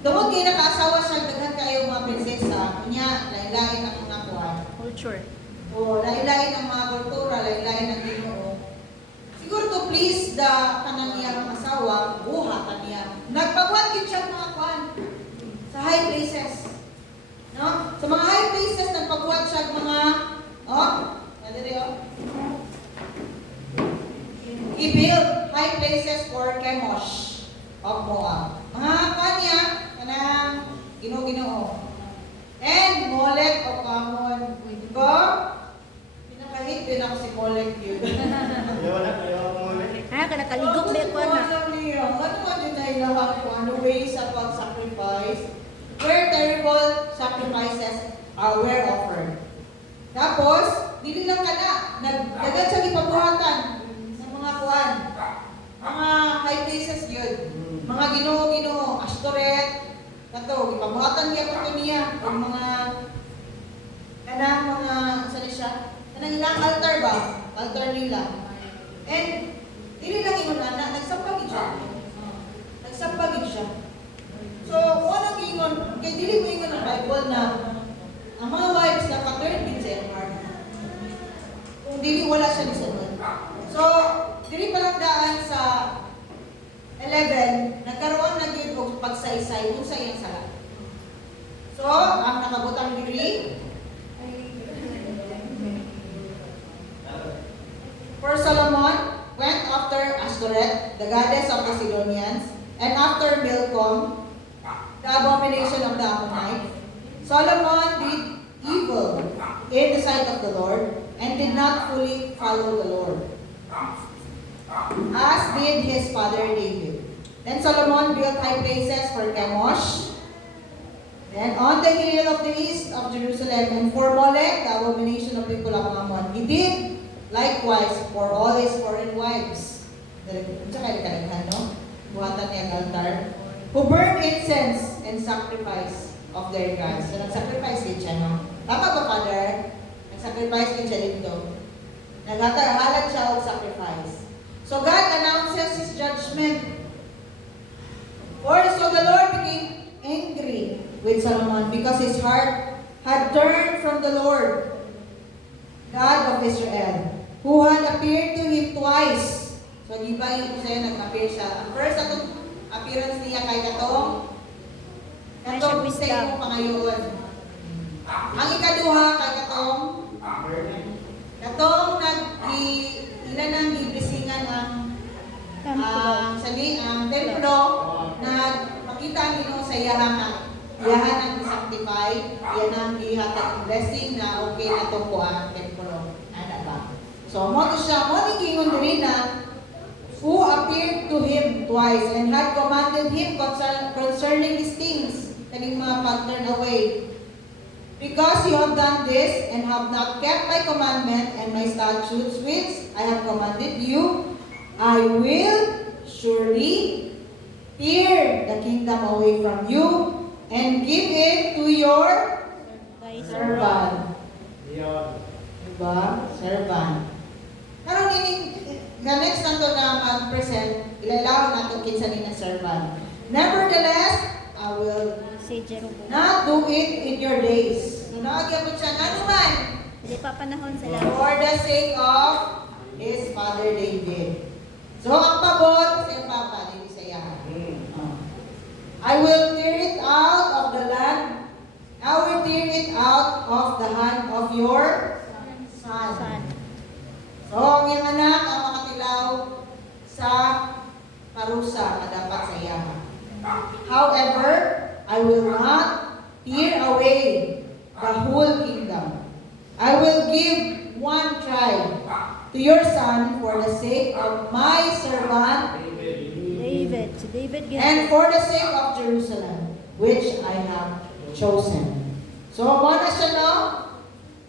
tungod kay nakaasawa siya, daghan kayo mga prinsesa, kunya, lain-lain ang mga kuan. Culture. O, lain-lain ang mga kultura, lain-lain ang Ginoo. Siguro to please the kanang iyang asawa, buhat niya. Nagpagwan gyud siya mga kuan sa high places. No? Sa mga high places nagpagwan siya mga nadiri He built high places for Chemosh of Moab. Mga kanya kanang Ginoo. And Molech of Ammon. Diba? Pinakahit din ako si Molech yun. Ayaw mo ulit. Nakaligog na ko na. Ano man yun na ilahang kung ano way sa pag-sacrifice, where terrible sacrifices were offered. Tapos, dili lang ka na, nagdagan sa ipabuhatan ng mga kuwan. Mga high places yun. Mga Ginoo, Ashtoreth, kato, ipabuhatan niya pa niya. Ang mga, saan siya? Kanang ilang altar ba? Altar nila. And, dili lang ingon na, nagsampagid siya. So, walang ingon, kaya dili mo ingon ang Bible na ang mga wives na ka-turn din sa iyang heart. Kung dili wala siya ni sunod. So, dili palagdaan sa 11, nagkaroon na gyud og pagsaysay kung sa iyang sala. So, ang nakabutang diri, for Solomon went after Ashtoreth, the goddess of the Sidonians, and after Milcom, the abomination of the Ammonites. Solomon did evil in the sight of the Lord, and did not fully follow the Lord, as did his father David. Then Solomon built high places for Chemosh, then on the hill of the east of Jerusalem, and for Molech, the abomination of people of Ammon. He did likewise for all his foreign wives. Buhatan niya ang altar. Who burned incense and sacrifice of their gods. So, nag-sacrifice din siya, no? Tama ba, Father? Nag-sacrifice din siya dito. Naghalag siya og sacrifice. So, God announces His judgment. So the Lord became angry with Solomon because his heart had turned from the Lord, God of Israel, who had appeared to him twice. So, Pag-ibay ko sa'yo, nag-appear siya. Ang first atong appearance niya kay Katong sa imong pangayoon. Ang ikaduha kay Katong ilan ang gibrisingan ang templo na makita ang Ginoo sa iyahan ang sanctify, iyan ang ihatag blessing na okay na to po ang templo. Ana ba? So mo to siya, mo ni Gingon diri na who appeared to him twice and had commanded him concerning these things, kaning mga pag-turn away. Because you have done this and have not kept my commandment and my statutes which I have commanded you, I will surely tear the kingdom away from you and give it to your servant. Diba? Servant. Karon ini next nato na mag-present, ilalaw nato kinsa ni na servant. Nevertheless, I will not do it in your days. So naagya po siya, ano man? Hindi pa panahon sila. For the sake of his father David. So ang pabor sa iyong papa, hindi sa iya. I will tear it out of the land. I will tear it out of the hand of your son. So ang iyong anak ang makatilaw sa parusa na dapat sa iya. However, I will not tear away the whole kingdom. I will give one tribe to your son for the sake of my servant David and for the sake of Jerusalem, which I have chosen. So, mo na siya, no?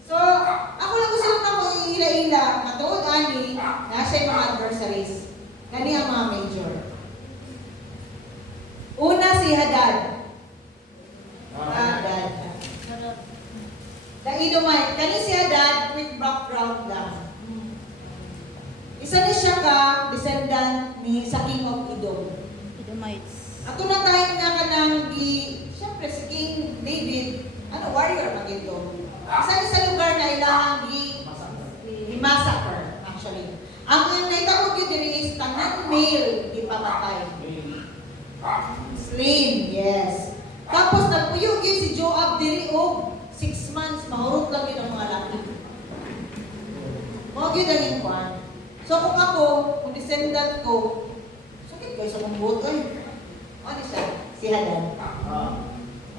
So, ako lang gusto na ko ila-ila, matuod ani, nasa yung mga adversaries. Kani ang mga major. Una si Hadad. Edomite. Kani si Hadad, quick background lang. Isa ni siya ka, descendant sa King of Edom. Edomites. Ato na tayo nga ka ng siyempre si King David, warrior mag ito. Isa ni sa lugar na ilahang massacre, actually. Ang naitawag yun diri is tanan male, di pamatay. Slain, yes. Tapos nagpuyog yun si Joab diri og 6 months, mahurot lang yun ang mga laki. Mga yun ang yung kwan. So kung ako, kung descendant ko, sakit kayo sa mong buot, ano siya? Si Hadad.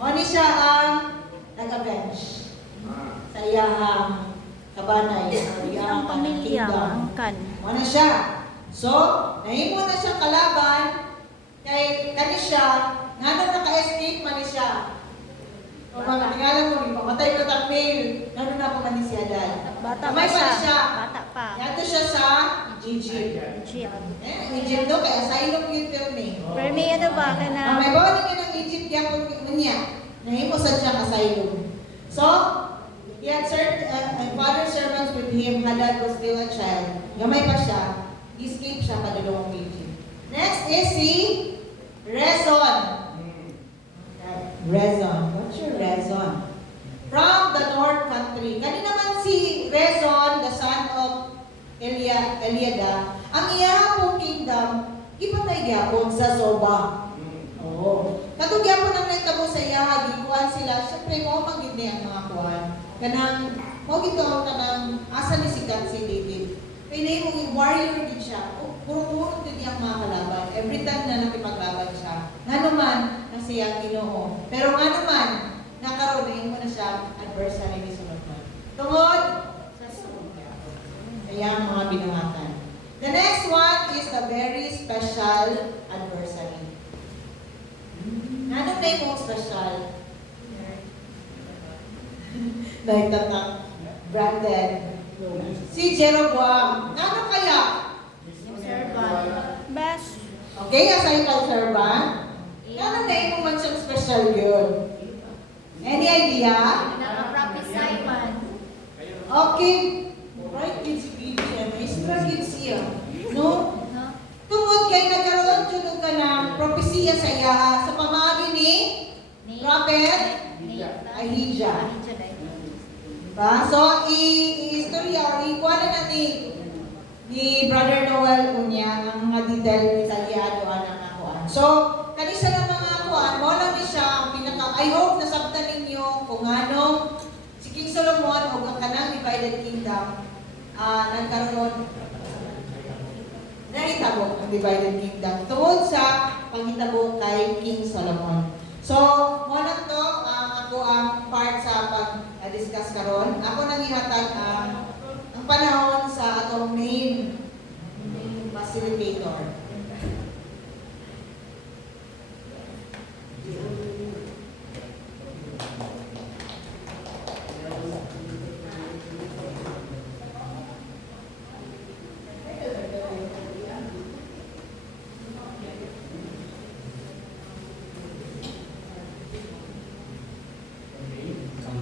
Ano siya ang nag-avenge sa iyahang kabanay, sa iyahang pamilya, kingdom. angkan. Ano siya? So, nahimo na siyang kalaban kay kani siya, ngano naka-escape man ni siya. O mga tingala mo, pamatay ko tang mail, ngano na pa man ni si Hadad. Bata pa Kamay pa siya. siya. Bata pa. Yato siya sa Egypt. Egypt. Egypt do, kaya asylum yung film eh. Pero may ano ba ka na? May bawa din ng Egypt yapon niya. Nahimo sa siyang asylum. So, he had father's servants with him. Hadad was still a child. Gamay pa siya. Escape siya padulong Egypt. Next is si Rezon. Rezon. What's your Rezon? From the north country. Kani naman si Rezon, the son of Eliada. Ang iyahapong kingdom, ipatay gyapon sa Zoba. Oo. Katong gyapon ang nagtabo sa iyaha, gikuan sila. Siyempre, mo magid ang mga kuan. Kanang, mo gito ang kanang asa ni sikat si David. Kaya na yung warrior din siya. Puro-puro din yung mga kalaban. Every time na nakipaglaban siya. Nga naman, nasa iyang Ginoo. Pero nga naman, nakaroon na mo na siya adversary ni Solomon. Tungod sa Solomon. Kaya ang mga binangatan. The next one is the very special adversary. Anong name mo special? Like tatak, branded. Si Jeroboam. Ano kaya? Servant. Best. Okay, asay kang servant. Anong name mo man siyang special yun? Any idea? Naka-prophesy man. Okay. Right, kids, maestra kids siya. No? Tungod kay nagkaroon dyan ka ng propesya sa iya sa pamagi ni Prophet Ahijah. Diba? So, i-istorya or ikuha na ni ni Brother Noel unya ang mga detalyado anang nakuan. So, kanisa ng mga kuan, mo lang ni siya ang pinaka I hope nasabtan ninyo kung anong si King Solomon o ang kanang divided kingdom nagkaroon nahitabo ang divided kingdom tungod sa panghitabo kay King Solomon. So, mo lang to ako ang part sa pag-discuss karon. Ako nang ihatag ang panahon sa atong main facilitator.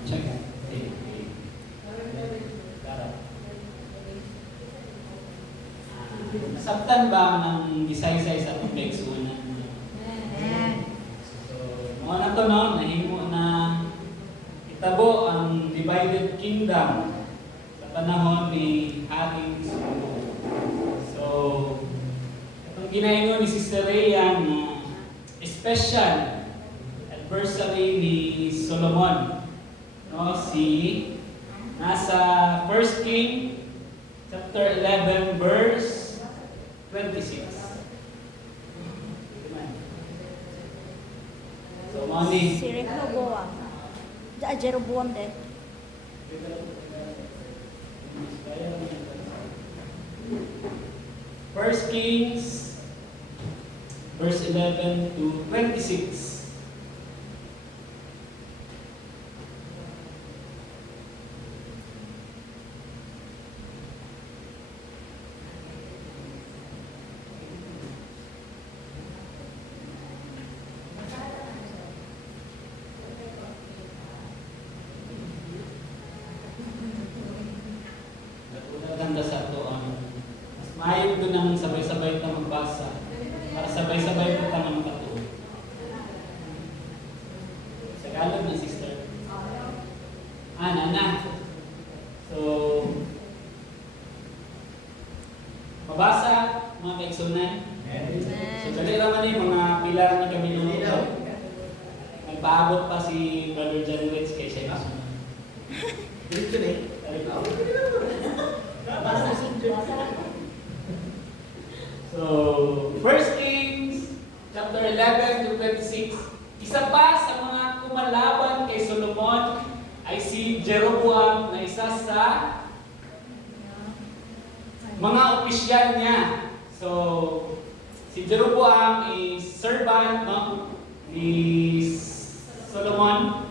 Check. Nasabtan ba ng gisaysay sa atong kaigsuonan? So, mo na to no, nahimo na itabo ang divided kingdom sa panahon ni Haring Solomon. So, itong ginaingon ni Sister Rhea na special adversary ni Solomon. No, nasa 1 King chapter 11 verse 26. So, money. Si Rehoboam. Jeroboam din. First Kings verse 11 to 26. Ganda sa ito ang mas mahayag doon ang sabay-sabay na magbasa para sabay-sabay po ka na makatuon. Sa Tagalog na sister. Nana. So, mabasa mga kaigsunan. So, dali naman yung mga pilar na kami nung nagpaabot pa si Brother John Witz kay siya kasunod. Dito na So, 1 Kings chapter 11 to 26. Isa pa sa mga kumalaban kay Solomon ay si Jeroboam na isa sa mga opisyal niya. So, si Jeroboam is servant ni Solomon.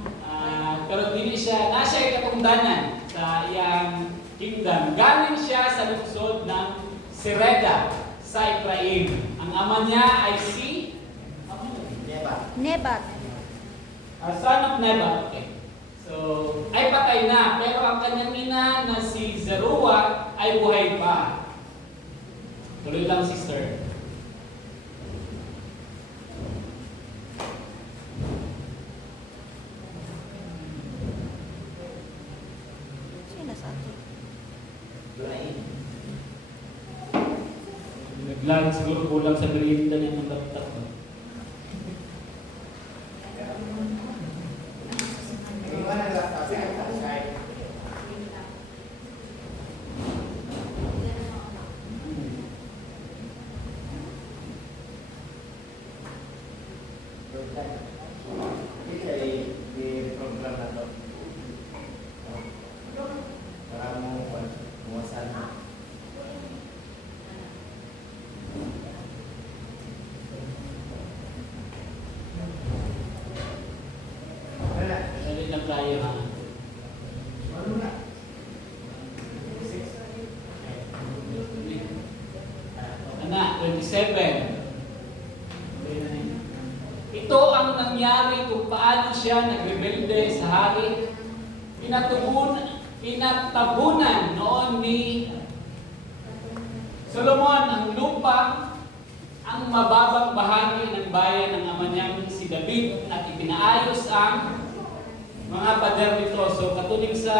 Pero hindi siya, nasa katungdanan sa iyang kingdom. Galing siya sa lungsod ng Sereda sa Ephraim. Ang ama niya ay si Nebat. son of Nebat. Okay. So, ay patay na. Pero ang kanyang ina na si Zeruah ay buhay pa. Tuloy lang, sister. Sino sa atin? Naglag siguro kulang sa merienda niya ng laptop. Dali na tayo ha. Anak, 27. Ito ang nangyari kung paano siya nagrebelde sa hari. Pinatabunan noon ni Solomon ang lupa, ang mababang bahagi ng bayan ng ama niyang si David at ipinaayos ang mga pader nito. So katulig sa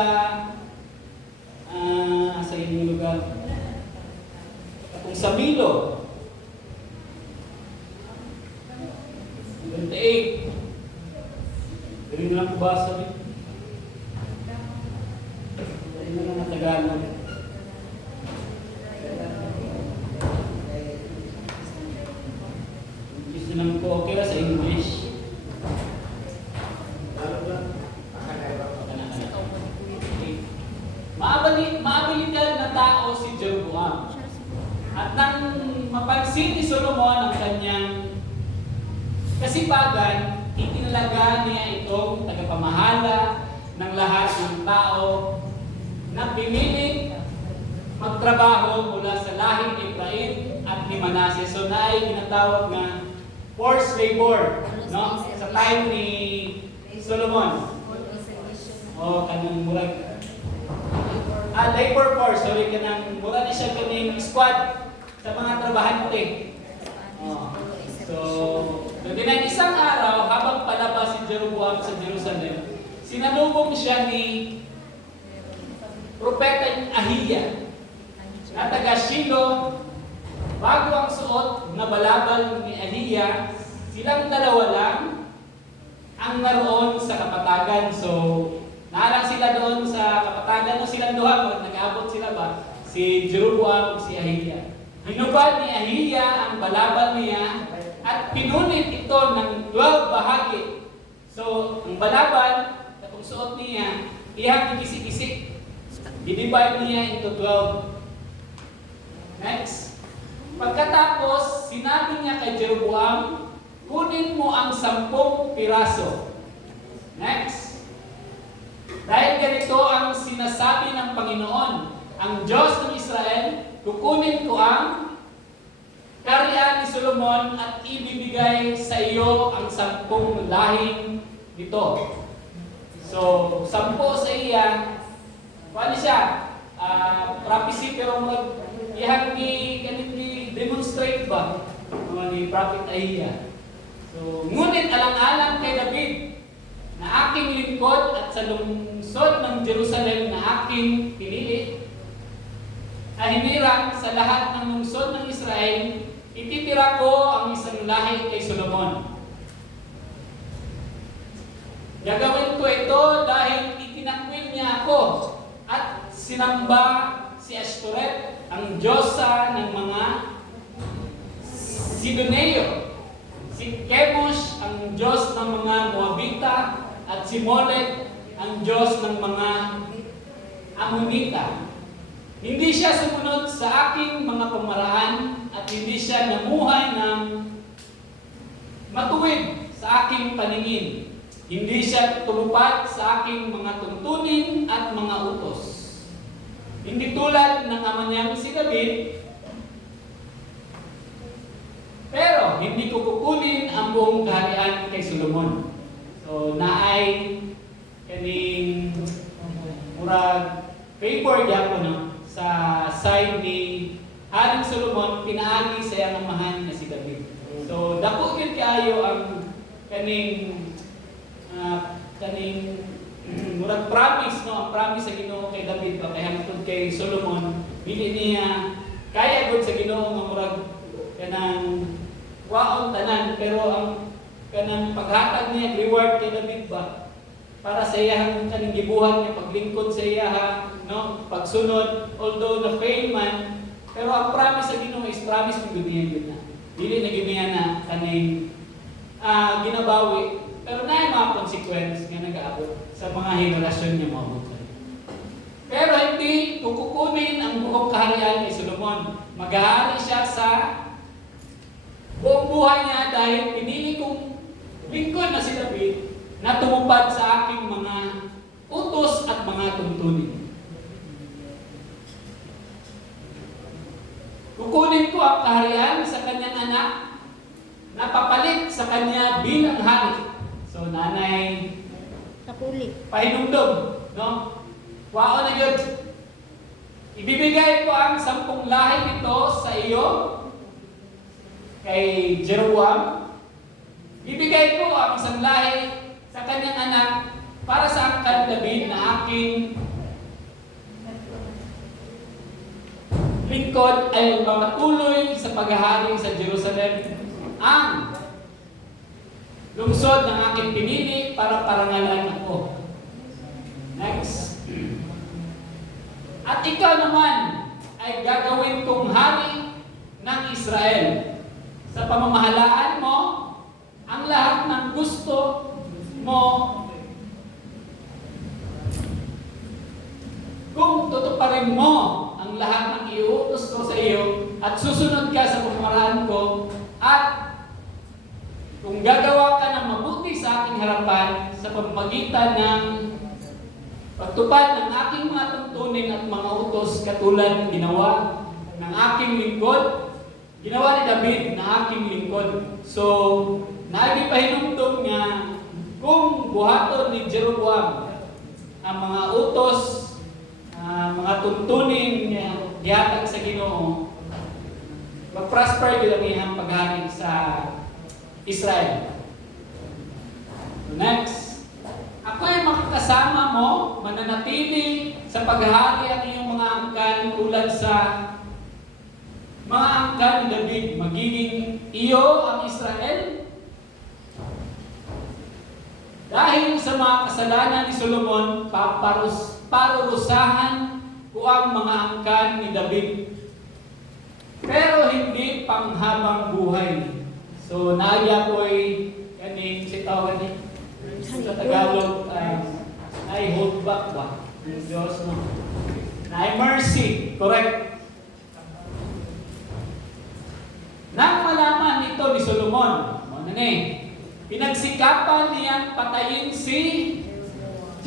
inyong lugar. kung sa Milo, 28. Ganun lang po basa rin. Ganun lang ang Tagalog. Gusto naman po okay sa English. Maabilidad na tao si Jeroboam. At nang mapansin ni Solomon ang kanyang kasipagan, itinalaga niya itong tagapamahala ng lahat ng tao na pinilit magtrabaho mula sa lahing Efraim at ni Manasseh. So na ay tinatawag na forced labor, no? Sa time ni Solomon. O kanang murag labor force, sorry, kanang mura na siya kaning squad sa mga trabahante. So, doon isang araw, habang palabas si Jeroboam sa Jerusalem, sinalubong siya ni Propeta Ahiya na taga Shilo. Bago ang suot na balabal ni Ahiya, silang dalawa lang ang naroon sa kapatagan. So, naalang sila doon sa kapatagan o silang duha, nag-aabot sila ba? Si Jeroboam o si Ahiya. Hinubad ni Ahiya ang balabal niya at pinunit ito ng 12 bahagi. So, ang balabal, kung suot niya, ihang ikisik-isik. I-divide niya into 12. Next. Pagkatapos, sinabi niya kay Jeroboam, kunin mo ang 10 piraso. Next. Dahil ganito ang sinasabi ng Panginoon, ang Diyos ng Israel, kukunin ko ang kaharian ni Solomon at ibibigay sa iyo ang 10 lahing nito. So, 10 sa iya, paano siya? Prophecy, pero ihang demonstrate ba? Ni Prophet Ahiya. So, ngunit alang-alang kay David, na aking lingkod at sa lungsod ng Jerusalem na aking pinili, ay hinirang sa lahat ng lungsod ng Israel, ititira ko ang isang lahi kay Solomon. Gagawin ko ito dahil itinakwil niya ako at sinamba si Ashtoreth, ang diyosa ng mga Sidoneo, si Chemosh, ang Diyos ng mga Moabita, at si Molech, ang Diyos ng mga Ammonita. Hindi siya sumunod sa aking mga pamaraan at hindi siya namuhay ng matuwid sa aking paningin. Hindi siya tumupad sa aking mga tuntunin at mga utos. Hindi tulad ng ama niyang si David, pero hindi ko kukunin ang buong kaharian kay Solomon. So, naay kaning murag favor gyapon no sa side ni Haring Solomon, pinaagi sa iyang amahan na si David. So, dako gyud kaayo ang kaning murag promise no, ang promise sa Ginoo kay David ba kay hangtod kay Solomon, dili niya kaya gud sa Ginoo nga murag kanang waon tanan, pero ang kanang paghatag niya reward kay David ba para sa iyang kaning gibuhat niya paglingkod sa iya no, pagsunod, although na fail man, pero ang promise sa Ginoo is promise ng guniyan gud na dili na giniya na kaning ginabawi, pero na mga consequence nga nag-aabot sa mga henerasyon niya maabot. Pero hindi kukunin ang buong kaharian ni Solomon. Maghahari siya sa buong buhay niya dahil pinili kong lingkod na si David na tumupad sa aking mga utos at mga tuntunin. Kukunin ko ang kaharian sa kanyang anak na papalit sa kanya bilang hari. So, nanay, pahinumdum, no? Wao na yun. Ibibigay ko ang 10 lahi nito sa iyo, kay Jeroboam. Ibigay ko ang 1 lahi sa kanyang anak para sa angkan David na aking lingkod ay magpapatuloy sa paghahari sa Jerusalem ang lungsod ng aking pinili para parangalan ako. Next. At ikaw naman ay gagawin kong hari ng Israel. Sa pamamahalaan mo, ang lahat ng gusto mo, kung tutuparin mo ang lahat ng iuutos ko sa iyo at susunod ka sa pamamaraan ko at kung gagawa ka ng mabuti sa aking harapan sa pamamagitan ng pagtupad ng aking mga tuntunin at mga utos katulad ng ginawa ng aking lingkod, ginawa ni David na aking lingkod. So, naagi pa hinumdum nga kung buhaton ni Jeroboam ang mga utos, mga tuntunin niya gihatag sa Ginoo, mag-prosper yun ang iyang paghari sa Israel. So next, ako'y makakasama mo, mananatili sa paghahari ang iyong mga angkan tulad sa mga angkan ni David. Magiging iyo ang Israel. Dahil sa mga kasalanan ni Solomon, parurusahan ko ang mga angkan ni David. Pero hindi panghabang buhay. So, naaya ko'y kaning sitaw ni sa Tagalog, ay hold back ba? Ng Diyos, no? Na mercy, correct? Nang malaman ito ni Solomon, pinagsikapan niyang patayin si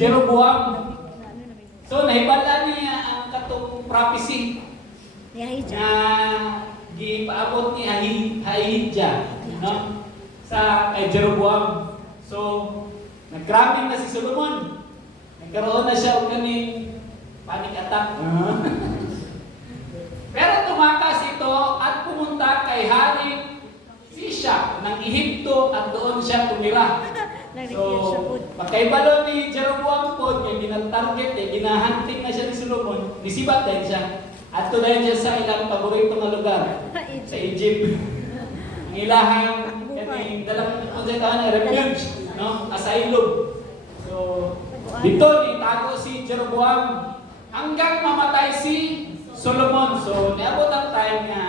Jeroboam. So, nahibala niya ang katong prophecy na gipaabot ni Ahijah, no? Sa kay Jeroboam. So, nagkramming na si Solomon. Nagkaroon na siya og kaning panic attack. Pero tumakas ito at pumunta kay Hari Sisha ng Ehipto at doon siya tumira. So, pagkaibalo ni Jeroboam po, may binag-target, ginahunting na siya ni Solomon, nisibat din siya. At tuloy siya sa ilang paborito na lugar, sa Egypt. Ang ilahang dalang refuge, no? Asylum. So, dito nitago si Jeroboam hanggang mamatay si Solomon. So, niabot ang time na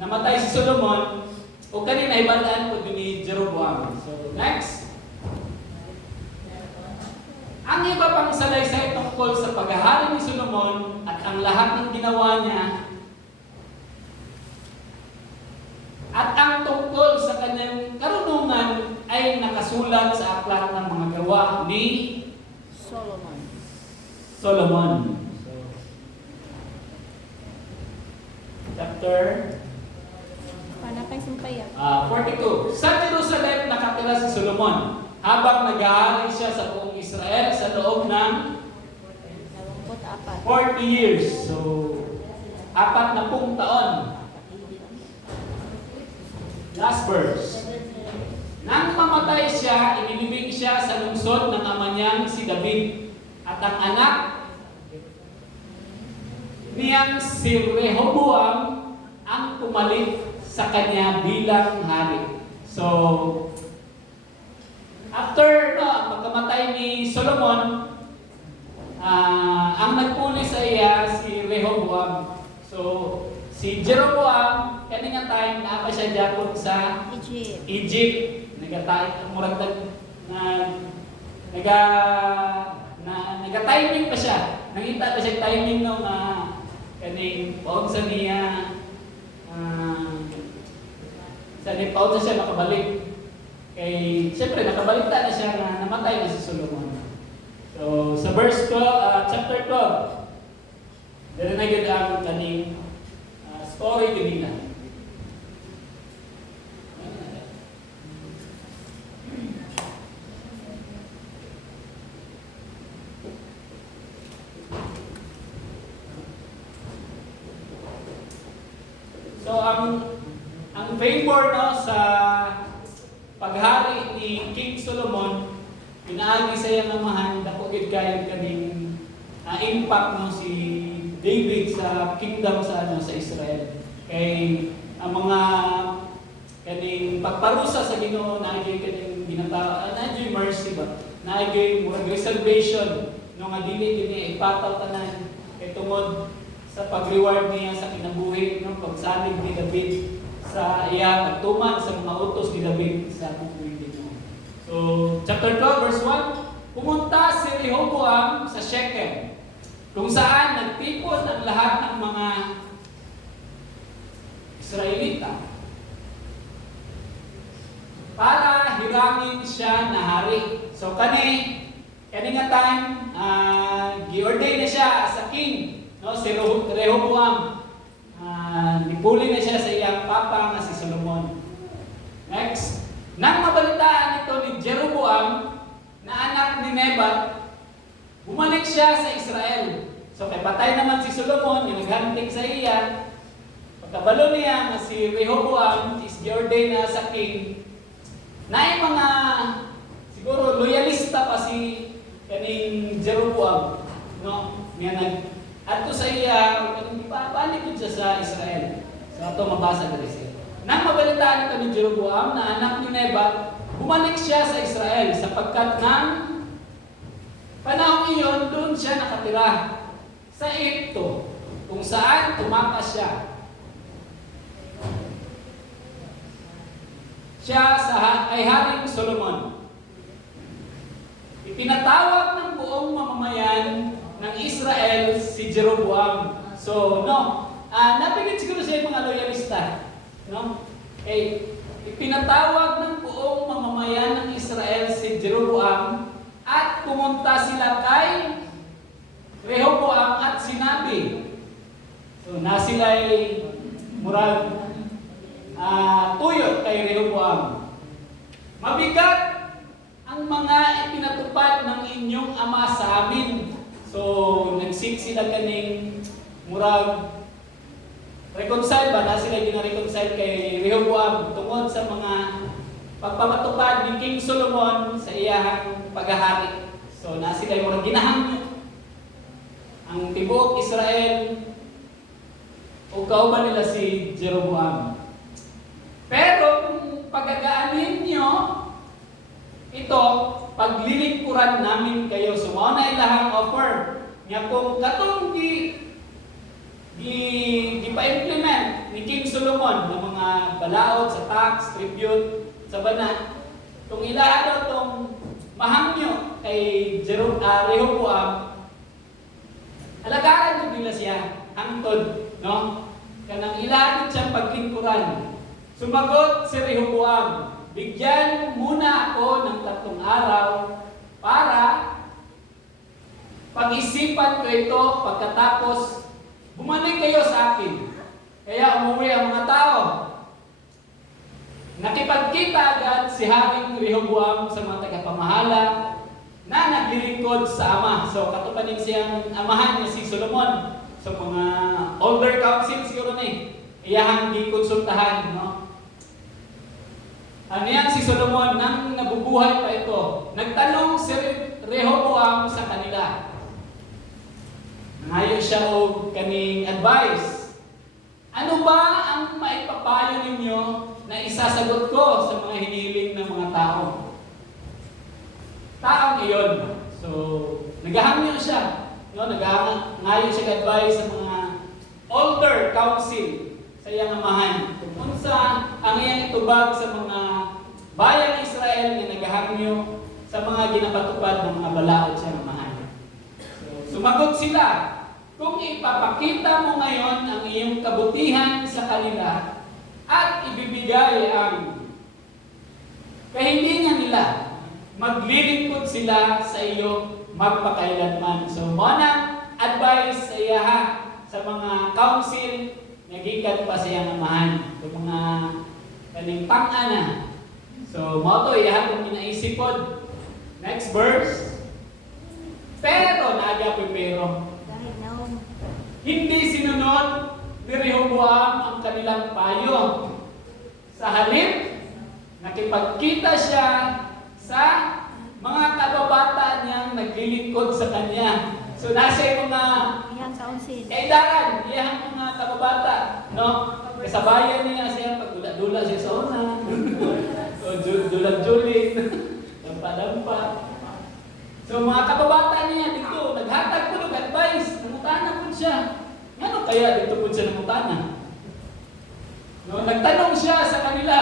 namatay si Solomon o kanina ibandaan po ni Jeroboam. So, next. Ang iba pang salaysay tungkol sa paghahari ni Solomon at ang lahat ng ginawa niya at ang tungkol sa kanyang karunungan ay nakasulat sa aklat ng mga gawa ni Solomon. So, chapter 42. Sa Jerusalem nakatira si Solomon habang nag-aaral siya sa buong Israel sa loob ng 40 years. So, 40 taon. Last verse. Nang mamatay siya, inilibing siya sa lungsod ng ama niyang si David. At ang anak niyang si Rehoboam ang pumalit sa kanya bilang hari. So, after pagkamatay ni Solomon, ang nagpuli sa iya si Rehoboam. So, si Jeroboam, kaninga time na pa siya dapon sa Egypt. Nag-timing pa siya. Nangita pa siya timing no kaning paon sa niya paon sa siya makabalik. Kay siyempre nakabalik na siya na namatay na si Solomon. So sa verse 12, chapter 12, dere na gyud ang kaning story kanina. So ang favor no sa paghari ni King Solomon, pinaagi sa iyang amahan, dako gid kayo kaning impact no si David sa kingdom sa Israel. Kay ang mga kaning pagparusa sa Ginoo na kaning ginata na mercy ba na murag reservation no nga dili kini ipataw tanan kay tungod sa pag-reward niya sa kinabuhi no pagsalig ni David sa iya pagtuman sa mga utos ni David sa atong Ginoo. So chapter 12 verse 1, pumunta si Rehoboam sa Shechem kung saan nagtipon ang lahat ng mga Israelita para hirangin siya na hari. So kani nga time gi-ordain na siya as a king, no, si Rehoboam. Nipuli na siya sa iyang papa nga si Solomon. Next, nang mabalitaan ito ni Jeroboam na anak ni Nebat, bumalik siya sa Israel. So kay patay naman si Solomon, yung naghantik sa iya. Pagkabalo niya na si Rehoboam is gi-ordain na sa king, na mga siguro loyalista pa si kaning Jeroboam, no? Niya adto sa iya kaning ipabalik siya sa Israel. So ato mabasa diri siya. Nang mabalitaan ito ni Jeroboam na anak ni Nebat, bumalik siya sa Israel sapagkat ng panahon iyon doon siya nakatira sa Egypto kung saan tumakas siya. Siya ay Haring Solomon. Ipinatawag ng buong mamamayan ng Israel si Jeroboam. So, napigit siguro siya yung mga loyalista. No? Ipinatawag ng buong mamamayan ng Israel si Jeroboam at pumunta sila kay Rehoboam at sinabi. So, sila'y murag tuyot kay Rehoboam. Mabigat ang mga ipinatupad ng inyong ama sa amin. So, nagsik sila kaning murag reconcile ba? Na sila gina-reconcile kay Rehoboam tungod sa mga pagpamatupad ni King Solomon sa iyahang paghahari. So, na sila murag ginahangyo ang tibuok Israel o kauban nila si Jeroboam. Pero kung pagagaan ninyo ito, paglilingkuran namin kayo. So, mao na ilahang offer. Nga kung katong gipa-implement ni King Solomon ng mga balaod sa tax, tribute, sa banat, kung ilahan daw itong mahangyo kay Rehoboam, alagaran nila siya, hangtod, no? Kanang ilahan siyang paglingkuran. Sumagot si Rehoboam, bigyan muna ako ng 3 araw para pag-isipan ko ito pagkatapos bumalik kayo sa akin. Kaya umuwi ang mga tao. Nakipagkita agad si Haring Rehoboam sa mga tagapamahala na naglilingkod sa ama. So katupanin siyang amahan niya si Solomon. So mga older council siguro ni iyahang gikonsultahan, no? Yan si Solomon nang nabubuhay pa ito. Nagtanong si Rehoboam sa kanila. Nangayo siya og kaning advice. Ano ba ang maipapayo ninyo na isasagot ko sa mga hiniling ng mga tao? Taong iyon. So, nagahangyo siya. No, nangayo siya advice sa mga older council sa iyang amahan. Kung unsa ang iyang itubag sa mga bayang Israel na nagahangyo sa mga ginapatupad ng mga balaod sa amahan. So, sumagot sila, kung ipapakita mo ngayon ang iyong kabutihan sa kanila at ibibigay ang kahilingan nila, maglilingkod sila sa iyo magpakailanman. So, muna advice sa iya sa mga council na gikan pa sa iyang amahan. Sa mga kaning pang-ana. So, mo to iya kung kinaisipod. Next verse. Pero, naagya pero. Hindi sinunod ni Rehoboam ang kanilang payo. Sa halip, nakipagkita siya sa mga kababata niyang naglilingkod sa kanya. So, nasa yung mga Council. Kailangan, iyang mga kababata, no? Kasabayan niya siya pag dula-dula siya sa una. O dulag-julit, dampa-dampa. So mga kababata niya dito, naghatag po ng advice, namutana po siya. Ano kaya dito po siya namutana? No, nagtanong siya sa kanila,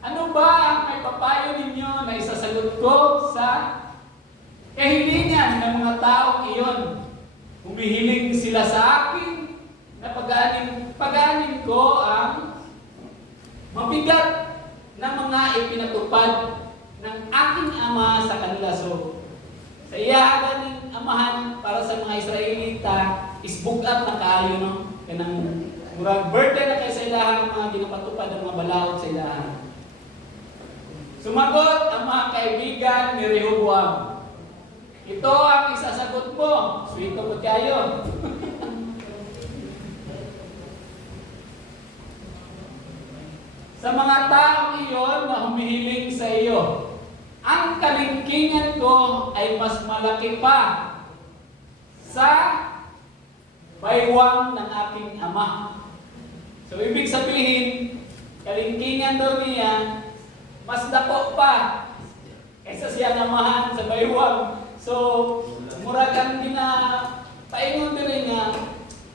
ano ba ang may papayo ninyo na isasagot ko sa kahilingan ng mga taong iyon? Humihiling sila sa akin na pag-aanin ko ang mabigat na mga ipinatupad ng aking ama sa kanila. So, sa iyagan ng amahan para sa mga Israelita, isbugat na kaayo, no? Kanang murag birthday na kayo sa ilahan, mga ginapatupad ng mga balaod sa ilahan. Sumagot ang mga kaibigan ni Rehoboam. Ito ang isasagot mo. Sweet ko kayo. Sa mga taong iyon na humihiling sa iyo, ang kalingkingan ko ay mas malaki pa sa baywang ng aking ama. So, ibig sabihin, kalingkingan daw niya, mas dako pa kaysa siya namahan sa baywang. So, murag ang paingon din nga,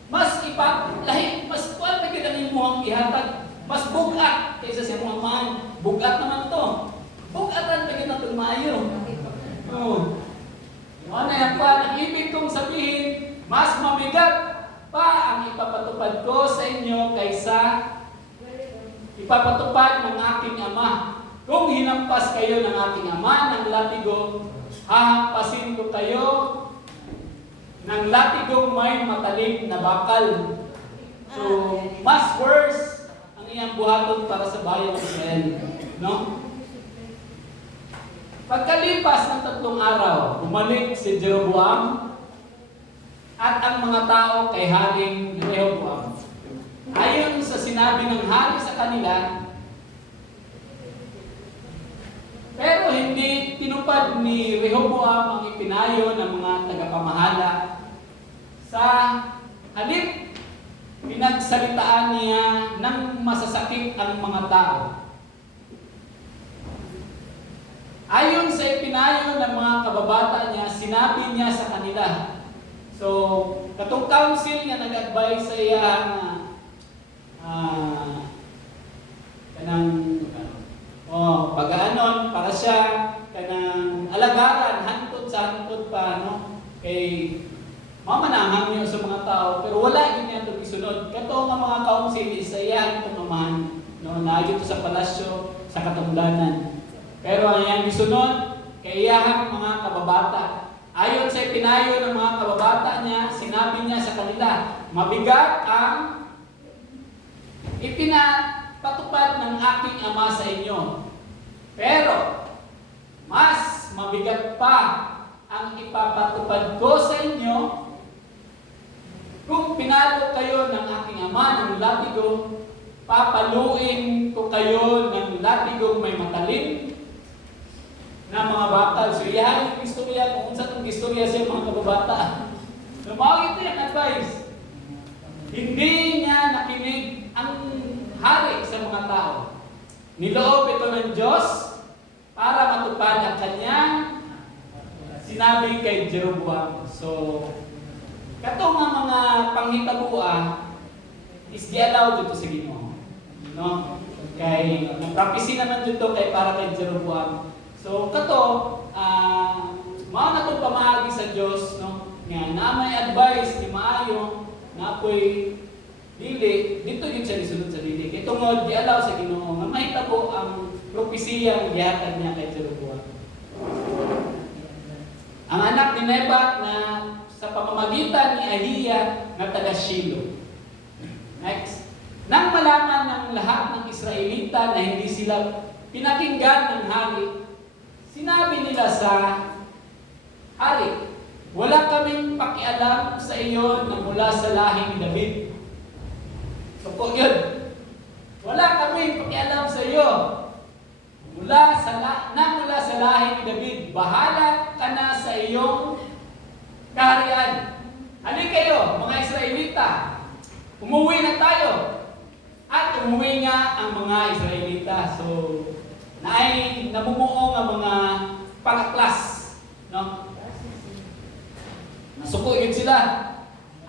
mas ipatlahi, mas kuwan na kita mo ang ihatag, mas bugat kaysa siya mga man. Bugat naman to. Bugatan pa kita tumayo. Ano yan pa, ang ibig kong sabihin, mas mabigat pa ang ipapatupad ko sa inyo kaysa ipapatupad ng aking ama. Kung hinampas kayo ng aking ama ng latigo, hahampasin ko kayo ng latigong may matalim na bakal. So, mas worse ang iyang buhaton para sa bayan ng Israel. No? Pagkalipas ng 3 araw, bumalik si Jeroboam at ang mga tao kay Haring Rehoboam. Ayon sa sinabi ng hari sa kanila, pero hindi tinupad ni Rehoboam ang ipinayo ng mga tagapamahala. Sa halip, pinagsalitaan niya ng masasakit ang mga tao. Ayon sa ipinayo ng mga kababata niya, sinabi niya sa kanila. So, katong council niya nag-advise sa iya pag-aanon para siya kanang alagaran, hantod sa hantod pa, no? Kay mamanahang niyo sa mga tao, pero wala din niya ito isunod. Kato nga mga council, isa yan itong amahan, no? Naagito sa palasyo, sa katungdanan. Pero ang iyang isunod, kay iyahang mga kababata. Ayon sa ipinayo ng mga kababata niya, sinabi niya sa kanila, mabigat ang ipinapatupad ng aking ama sa inyo. Pero, mas mabigat pa ang ipapatupad ko sa inyo kung pinalo kayo ng aking ama ng latigo, papaluin ko kayo ng latigong may matalim na mga bakal. So, iyahan yung istorya, kung saan yung istorya siya mga kababata. Lumawag ito yung advice. Hindi niya nakinig ang hari sa mga tao. Niloob ito ng Diyos para matupad ang kanyang sinabi kay Jeroboam. So, kato nga mga panghitabuha is di-allow dito sa Ginoo. No? Kay, nag-prophecy naman dito kay para kay Jeroboam. So, kato, mao na itong pamahagi sa Diyos, no? Nga, na may advice ni maayo, na ako'y dili, dito yun siya isunod sa dili. Kaya tungod, di-allow sa Ginoo, nga mahitabo ang propesiyang gihatag niya kay Jeroboam. Ang anak ni Nebat na sa pamamagitan ni Ahiya na taga Shilo. Next. Nang malaman ng lahat ng Israelita na hindi sila pinakinggan ng hari, sinabi nila sa hari, wala kaming pakialam sa iyo na mula sa lahi ni David. So po yun. Wala kaming pakialam sa iyo mula sa lahi ni David. Bahala ka na sa iyong kaharian. Ano kayo, mga Israelita? Umuwi na tayo. At umuwi nga ang mga Israelita. So, namumuo ang mga pangaklas. No? Nasuko yun sila.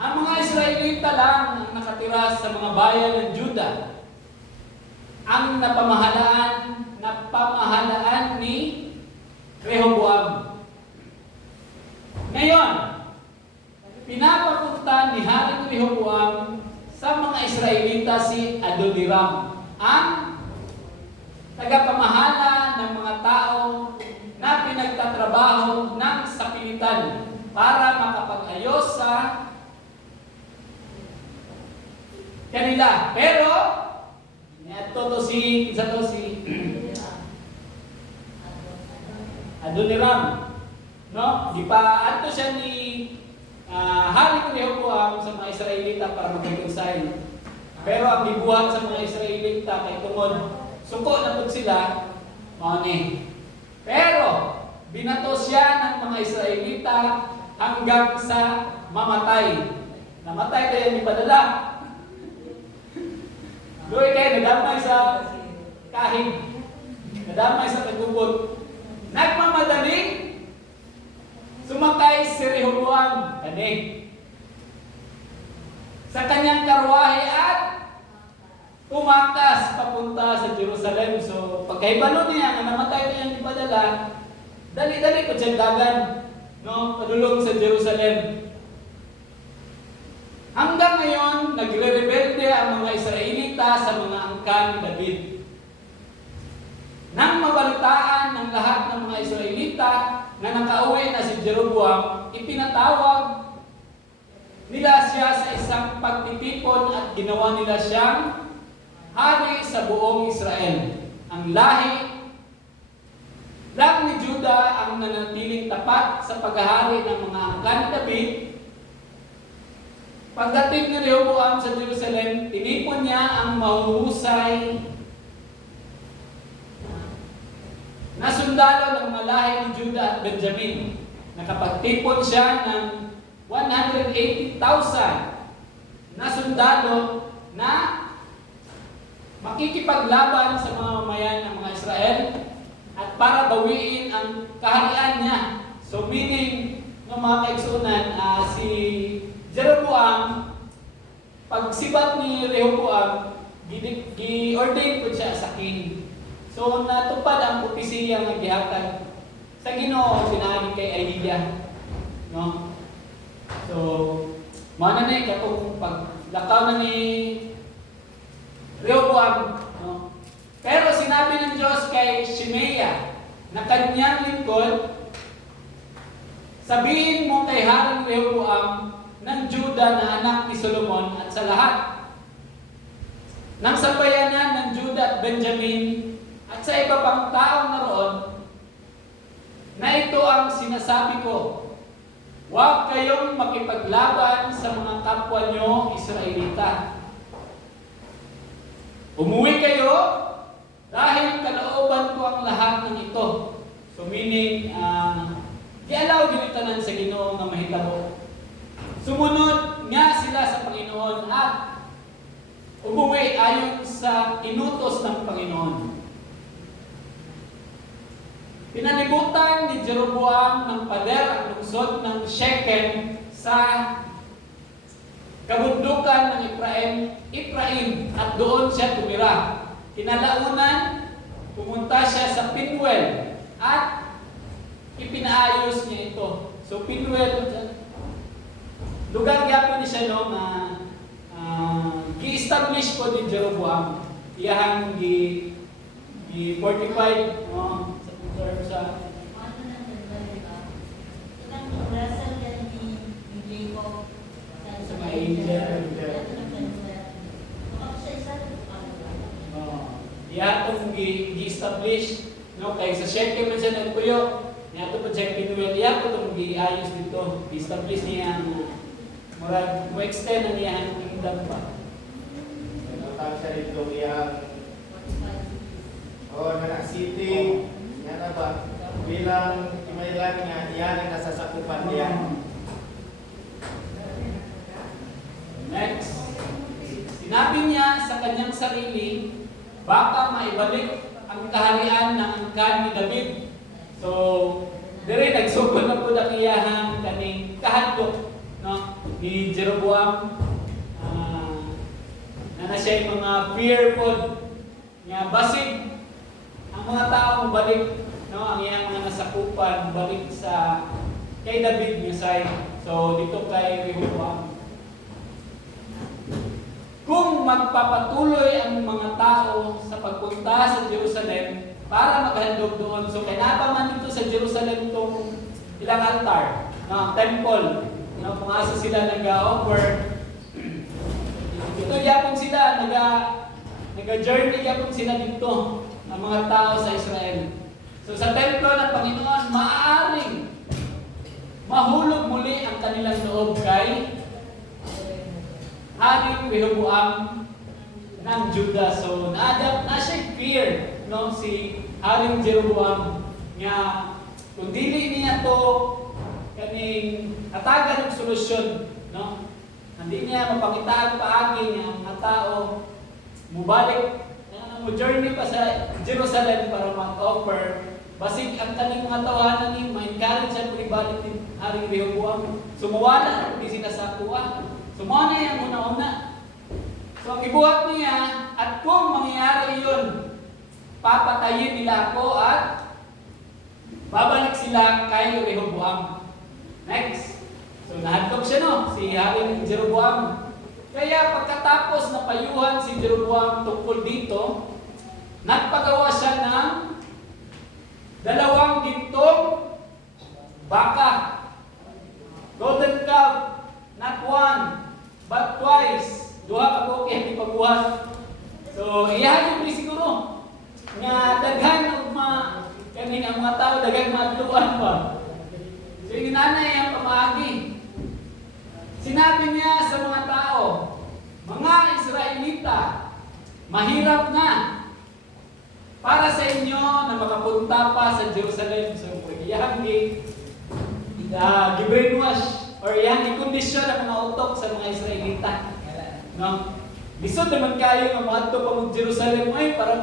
Ang mga Israelita lang ang nakatira sa mga bayan ng Juda. Ang napamahalaan ni Rehoboam. Ngayon, pinapapunta ni Haring Rehoboam sa mga Israelita si Adoniram, ang tagapamahala ng mga tao na pinagtatrabaho ng sapilitan para makapag-ayos sa kanila. Pero, si Adoniram, no? Di pa ato siya ni Haring Rehoboam sa mga Israelita para magkikonsay. Pero ang gibuhat sa mga Israelita kay tungod suko na pud sila mao ni. Pero binato siya ng mga Israelita hanggang sa mamatay. Namatay kaya ni padala. Doy kay nadamay sa kahig. Nadamay sa kagubot. Nagmamadaling sumakay si Rehoboam sa kanyang karwahe at tumakas papunta sa Jerusalem. So pagkahibalo niya na namatay niya ni padala, dali-dali ko siya dagan, no, padulong sa Jerusalem. Hanggang ngayon, nagre-rebelde ang mga Israelita sa mga angkan ni David. Nang mabalitaan ng lahat ng mga Israelita na nakauwi na si Jeroboam, ipinatawag nila siya sa isang pagtitipon at ginawa nila siyang hari sa buong Israel. Ang lahi lang ni Juda ang nanatiling tapat sa paghahari ng mga angkan ni David. Pagdating ni Rehoboam sa Jerusalem, tinipon niya ang mahuhusay na sundalo ng mga lahi ni Juda at Benjamin. Nakapagtipon siya ng 180,000 na sundalo na makikipaglaban sa mga mamayan ng mga Israel at para bawiin ang kaharian niya. So meaning, ng mga kaigsunan, si Jeroboam, pagsibat ni Rehoboam, gi-ordain po siya sa king. So natupad ang propesiya nga gihatag sa Ginoo sinabi kay Ahijah, no? So mana na katong paglakaw na ni Rehoboam, no? Pero sinabi ng Diyos kay Shimea na kanyang lingkod, sabihin mo kay Haring Rehoboam ng Juda na anak ni Solomon at sa lahat ng sambayanan ng Juda at Benjamin at sa iba pang taong naroon na ito ang sinasabi ko: huwag kayong makipaglaban sa mga kapwa nyo Israelita. Umuwi kayo dahil kalooban ko ang lahat ng ito. So meaning, di-allow ginitanan sa Ginoo nga mahitabo. Sumunod nga sila sa Panginoon at umuwi ayon sa inutos ng Panginoon. Pinalibutan ni Jeroboam ng pader ang lungsod ng Shechem sa kabundukan ng Ephraim at doon siya tumira. Kinalaunan, pumunta siya sa Penuel at ipinaayos niya ito. So Penuel, lugar gyapon ni siya no na gi-establish ko ni Jeroboam. Iyang gi-fortify no sa mga angel. Iyatong gi-establish no kay sa Shechem man siya nagpuyo. Niyato pa siya Penuel, iyatong gi-ayos dito. Gi-establish niya murag mo extend ang iyang kingdom pa. Notang siya dito iyang Nanak City, yan na ba? Bilang kimailan nga, yan ang nasasakupan niya. sarili, baka maibalik ang kaharian ng angkan ni David. So, dire nagsugod na po ang iyahang kaning kahadlok, no, ni Jeroboam, na siya yung mga fearful nga basig ang mga tao balik, no, ang iyang mga nasakupan balik sa kay David nga side. So dito kay Rehoboam, kung magpapatuloy ang mga tao sa pagpunta sa Jerusalem para maghandog doon, so kaya man dito sa Jerusalem itong ilang altar, no, temple, no, kung asa sila nag-offer. Ito yapon sila, nag-journey yapon sila dito, ang mga tao sa Israel. So sa templo ng Panginoon, maaaring mahulog muli ang kanilang loob kay Haring Rehoboam ng Judah. So na siya fear, no, si Haring Jeroboam nga kung dili niya to kaning atagan ng solusyon, no, hindi niya mapakitaan paagi ng mga tao mubalik mo journey pa sa Jerusalem para mag-offer. Basig ang kaning mga tawanan ni ma-encourage siya ibalik ni Haring Rehoboam. Sumuwala, hindi sila sa kuha. Sumuwala yung una-una. So ang ibuhat niya, at kung mangyayari yun, papatayin nila ako at babalik sila kay Rehoboam. Next. So nahadlok siya, no, si Haring Jeroboam. Kaya pagkatapos na payuhan si Jeroboam tungkol dito, nagpagawa siya ng 2 gintong baka, golden calf, not one, but twice. 2 ka buki ang ipagbuhat. So, iyan yung siguro nga daghan ugma kani ang mga tao daghan madluan pa. So, yung nanay ang pamaagi. Sinabi niya sa mga tao, mga Israelita, mahirap na para sa inyo na makapunta pa sa Jerusalem. So, iyang gi-brainwash or iyang i-kondisyon ang mga utok sa mga Israelita. No? Lisod naman kayo nga maadto pa mag Jerusalem ay para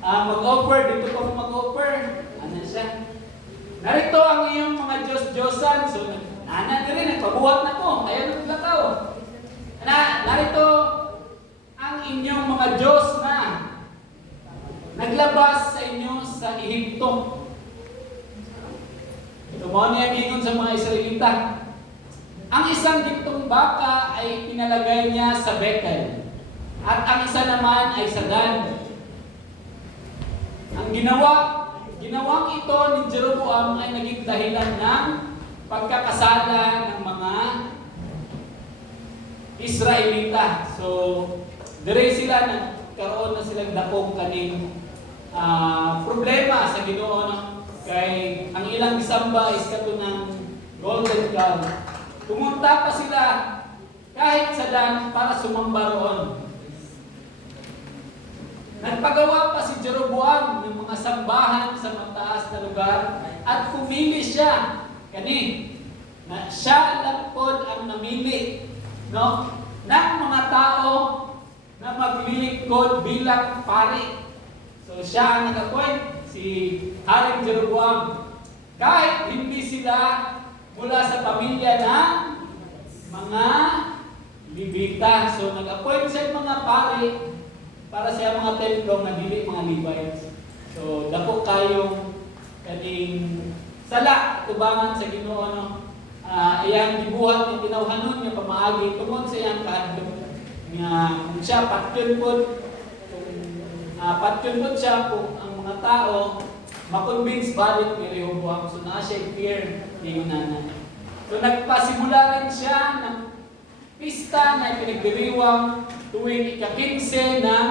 mag-offer, dito pa mag-offer. Ano siya? Narito ang iyong mga Diyos-Diyosan. So, nana rin, nagpabuhat na ko. Ayaw na lakaw. Narito ang inyong mga Diyos na naglabas sa inyo sa Ehipto. Ito mo na yung sa mga Israelita. Ang isang gintong baka ay pinalagay niya sa Bethel. At ang isa naman ay sa Dan. Ang ginawang ito ni Jeroboam ay naging dahilan ng pagkakasala ng mga Israelita. So, dire sila nagkaroon na silang dakong kaning problema sa Ginoo, no? Kay ang ilang gisamba is kato ng golden calf. Pumunta pa sila kahit sa Dan para sumamba roon. Nagpagawa pa si Jeroboam ng mga sambahan sa mataas na lugar at pumili siya na siya lang po ang namili, no, ng mga tao na maglilingkod bilang pari. So siya ang nag-appoint, si Haring Jeroboam. Kahit hindi sila mula sa pamilya ng mga Levita. So nag-appoint siya mga pari para sa mga templo na dili mga Levites. So dako kayong kaning sala tubangan sa Ginoo, no. Iyang gibuhat ng tinawhanon nga pamaagi tungod sa iyang kahadlok nga kung siya patyon pod siya kung ang mga tao makonvince balik ni Rehoboam. So naa siya fear ni nanay. So nagpasimula rin siya ng pista na pinagdiriwang tuwing ika-15 ng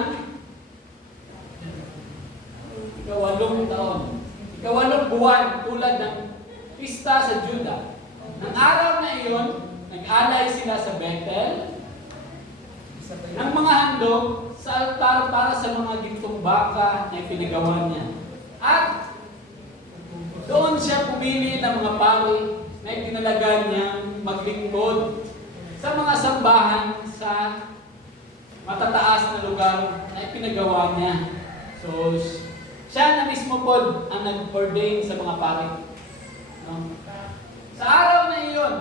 ika-8 taon. Ika-8 buwan tulad ng pista sa Juda. Nang araw na iyon, nag-alay sila sa Bethel ng mga handog sa altar para sa mga gintong baka na pinagawa niya. At doon siya pumili ng mga pari na itinalaga niyang maglingkod sa mga sambahan sa matataas na lugar na ipinagawa niya. So, siya na mismo po ang nag-ordain sa mga pari. No? Sa araw na iyon,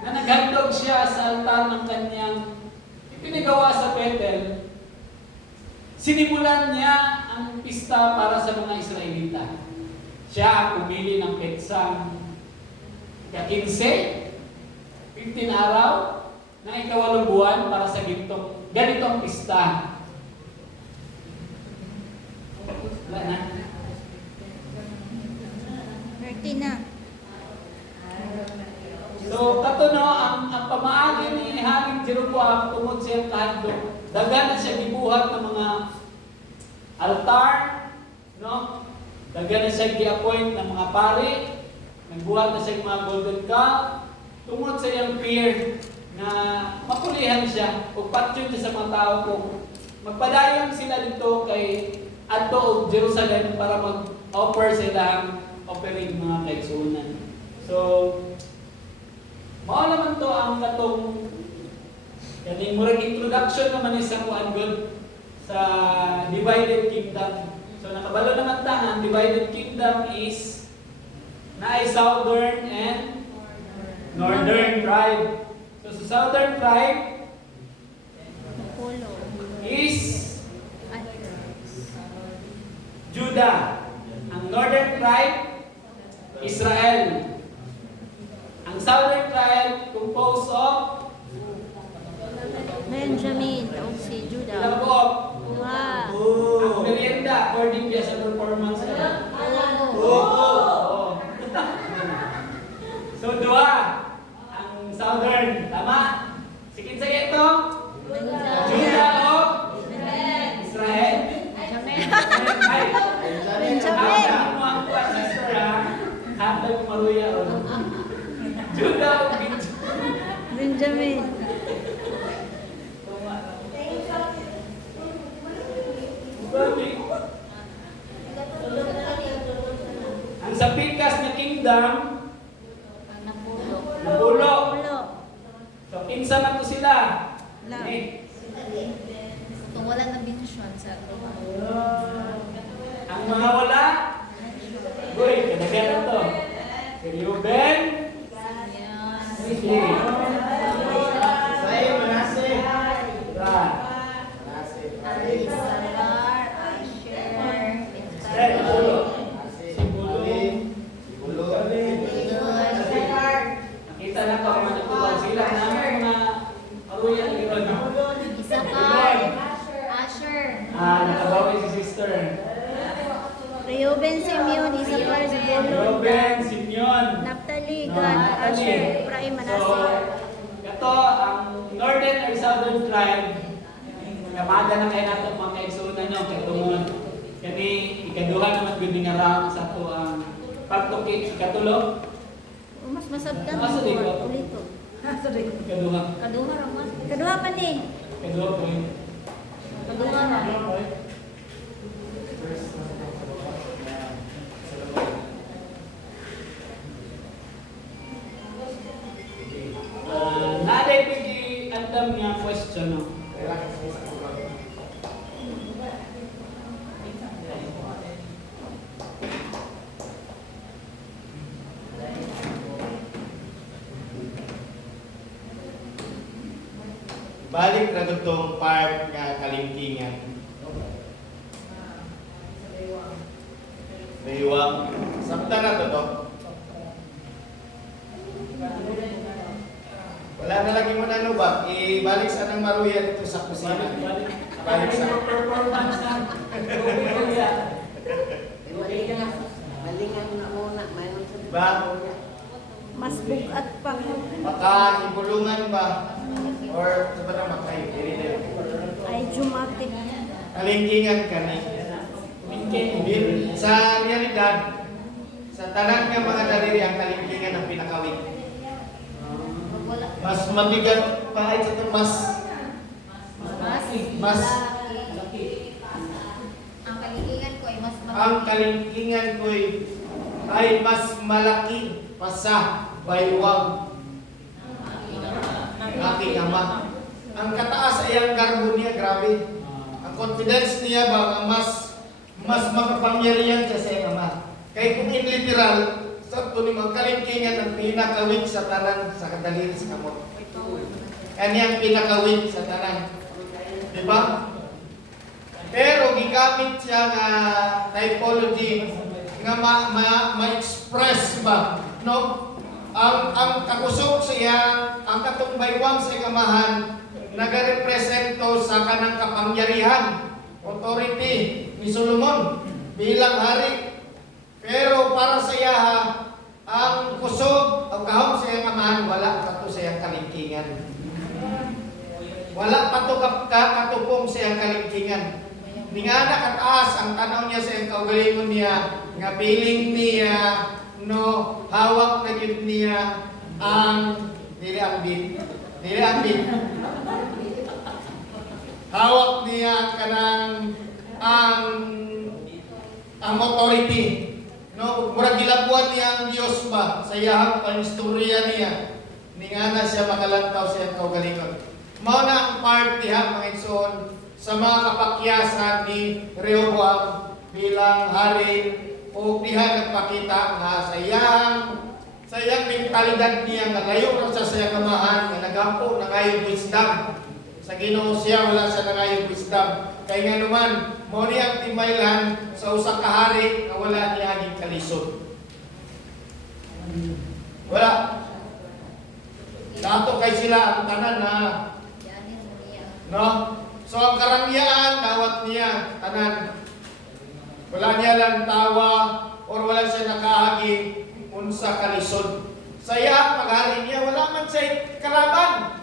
na naghandog siya sa altar ng kanyang ipinagawa sa Bethel, sinimulan niya ang pista para sa mga Israelita. Siya ang pumili ng petsang ka-15, 15 araw, ng ika-8 buwan para sa ganitong pista. Wala na. 30 na. So, katuno, ang pamaagi ni Haring Jeroboam tungod sa iyang kahandog, dagan na siya gibuhat ng mga altar, no? Dagan na siya gi-appoint ng mga pari, nagbuhat na siya ng mga golden calf, tungod sa iyang fear na mapulihan siya o patyon siya sa mga tao kung magpadayon sila dito kay adto og Jerusalem para mag-offer silang offering mga kaigsunan. So, mao naman to ang katong kaning murag introduction naman ni sa kuan God sa divided kingdom. So nakabalo naman ta ang divided kingdom is naay southern and northern tribe. So sa southern tribe Polo. is Judah. Ang northern tribe Israel. Ang southern tribe composed of Benjamin o si ilang Judah. buok. Wow. Ang merienda according to sa performance nila. Oo. So dua ang southern, tama? Sige sa ito. Judah o Israel. Ay. Benjamin. Ang kuwan sister ha. Hantay ko maruya ron. Judah o Benjamin. Ang sa pikas na kingdom, Napulo. napulo. Polo. So, kinsa na to sila? La. Eh, Kung wala na bensyon sa ang mga wala, uy, kadagyan na to. Si Reuben, sige. Saya Manase. Brad. Salar, Asher, Sir, Bulo. Si Bulo. Nakita na ko mga natuwa sila na mga aruyan ni Ron. Isakar, Asher, Nakabawi si sister. Reuben, Simeon, Isakar, Zebulun, Reuben, Simeon. Naphtali, No, Gad, Naphtali. Asher, Ephraim, So, Manasseh. ito, ang northern or southern tribe, kamada na kayo natin mga kaigsunan nyo, kay tungod. Kani, ikaduha naman gud nga ra sa to ang pagtukit, ikatulo, Mas masabtan Asa di ko? Ulito. ikaduha. Kaduha ra mas. Kaduha pa ni. Ikaduha po yun. Kaduha ra. Naday pigi andam nga question, no? Balik na itong part nga kalingkingan. Baywang. Sabta na to. Wala na lagi mo na nubak. Ibalik sa nang maruya dito sa kusina. Balik sa performance na. Malingan na muna, mayroon sa Ba? Mas bukat pa. Baka ibulungan ba? Or sa ba na makay? Ay jumatik. Kalingkingan ka ni. Sa realidad, sa tanan nga mga daliri ang kalingkingan ang pinakawit. Mas mabigat pa ay sa mas Ang kalilingan ko ay mas ang kalingkingan ko'y ay mas malaki pa sa baywang ng aking ama. ang kataas ay ang garbo niya, grabe. Ang confidence niya ba nga mas makapangyarihan siya sa iyang ama. Kaya kung in literal, sa ito ni magkalingkingan ang pinakawig sa tanan sa kadaliri sa kamot. Kanyang pinakawig sa tanan. Di ba? Pero gigamit siya nga typology nga ma-express ba, no? Ang kakusog siya, ang katungbaywang sa ikamahan, nagarepresento sa kanang kapangyarihan, authority ni Solomon bilang hari. Pero para sa iya, ang kusog, ang kahong sa iyang amahan, wala pa to sa iyang kalingkingan. Wala pa to katupong sa iyang kalingkingan. Ni nga nakataas ang tanaw niya sa iyang kaugalingon niya, nga piling niya, no, hawak na yun niya ang dili ang bit. Hawak niya kanang ang authority. No, murag gilabuan niya ang Dios ba sa iyang panistorya niya. Ni nga na siya makalantaw sa iyang kaugalingon. Mao na ang part diha mga igsoon sa mga kapakyasan ni Rehoboam bilang hari o diha nagpakita nga sa iyang mentalidad niya nga layo ra siya sa iyang amahan nga nagampo na ngayon wisdom. Sa Ginoo siya wala siya na ngayon wisdom. Kaya nga naman, mo ni ang timaylan sa usa ka hari nga wala niya haging kalisod. Wala. Dato kay sila ang tanan na no? So ang karangyaan dawat niya tanan. Wala niya lang tawa or wala siya nakahagi unsa kalisod. Sa iya paghari niya wala man siya kalaban.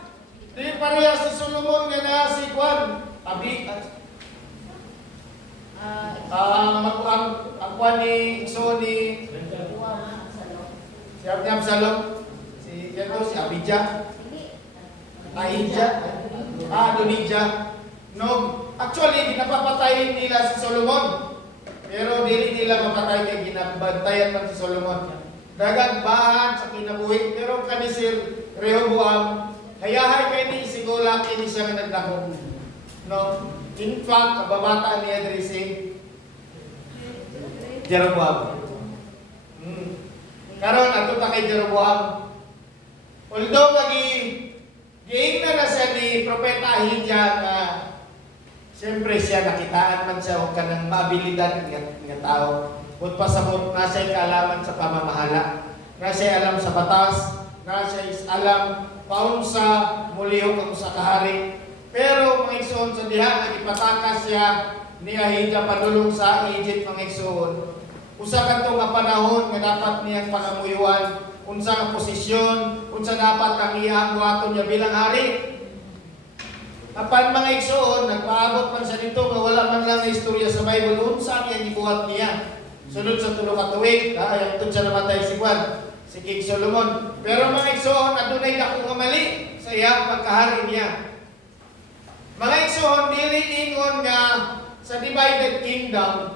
Di pareha si Solomon nga na si Juan. Abi ang Juan ni Sony si Absalom si Abijah Adonijah. No, actually ginapapatay nila si Solomon. Pero dili nila mapatay kay ginabantayan man si Solomon. Dagang bahan sa kinabuhi pero kani si Rehoboam hayahay kay ni sigula kini siya nga nagdahom. No, in fact kababata niya diri si Jeroboam. Karon ato ta kay Jeroboam. Although giingnan na siya ni Propeta Ahijah nga siyempre siya nakitaan man siya o kanang maabilidad nga tao. Kung pasabot na siya kaalaman sa pamamahala, na siya alam sa batas, na siya alam paun sa muliho kung sa kahari. Pero mga igsoon sa diha nagipatakas siya ni Ahijah padulong sa Egypt mga igsoon. Usa kadto nga panahon nga dapat niyang panamuyuan, unsa nga posisyon, unsa dapat ang iyang buhaton niya bilang hari. Apan mga igsoon, nagpaabot man sa dito nga wala man lang na istorya sa Bible unsa ang iyang gibuhat niya. Sunod sa tulo ka tuig, ay tud siya namatay si Juan, si King Solomon. Pero mga igsoon, adunay dako nga mali sa iyang pagkahari niya. Mga igsoon, dili ingon nga sa divided kingdom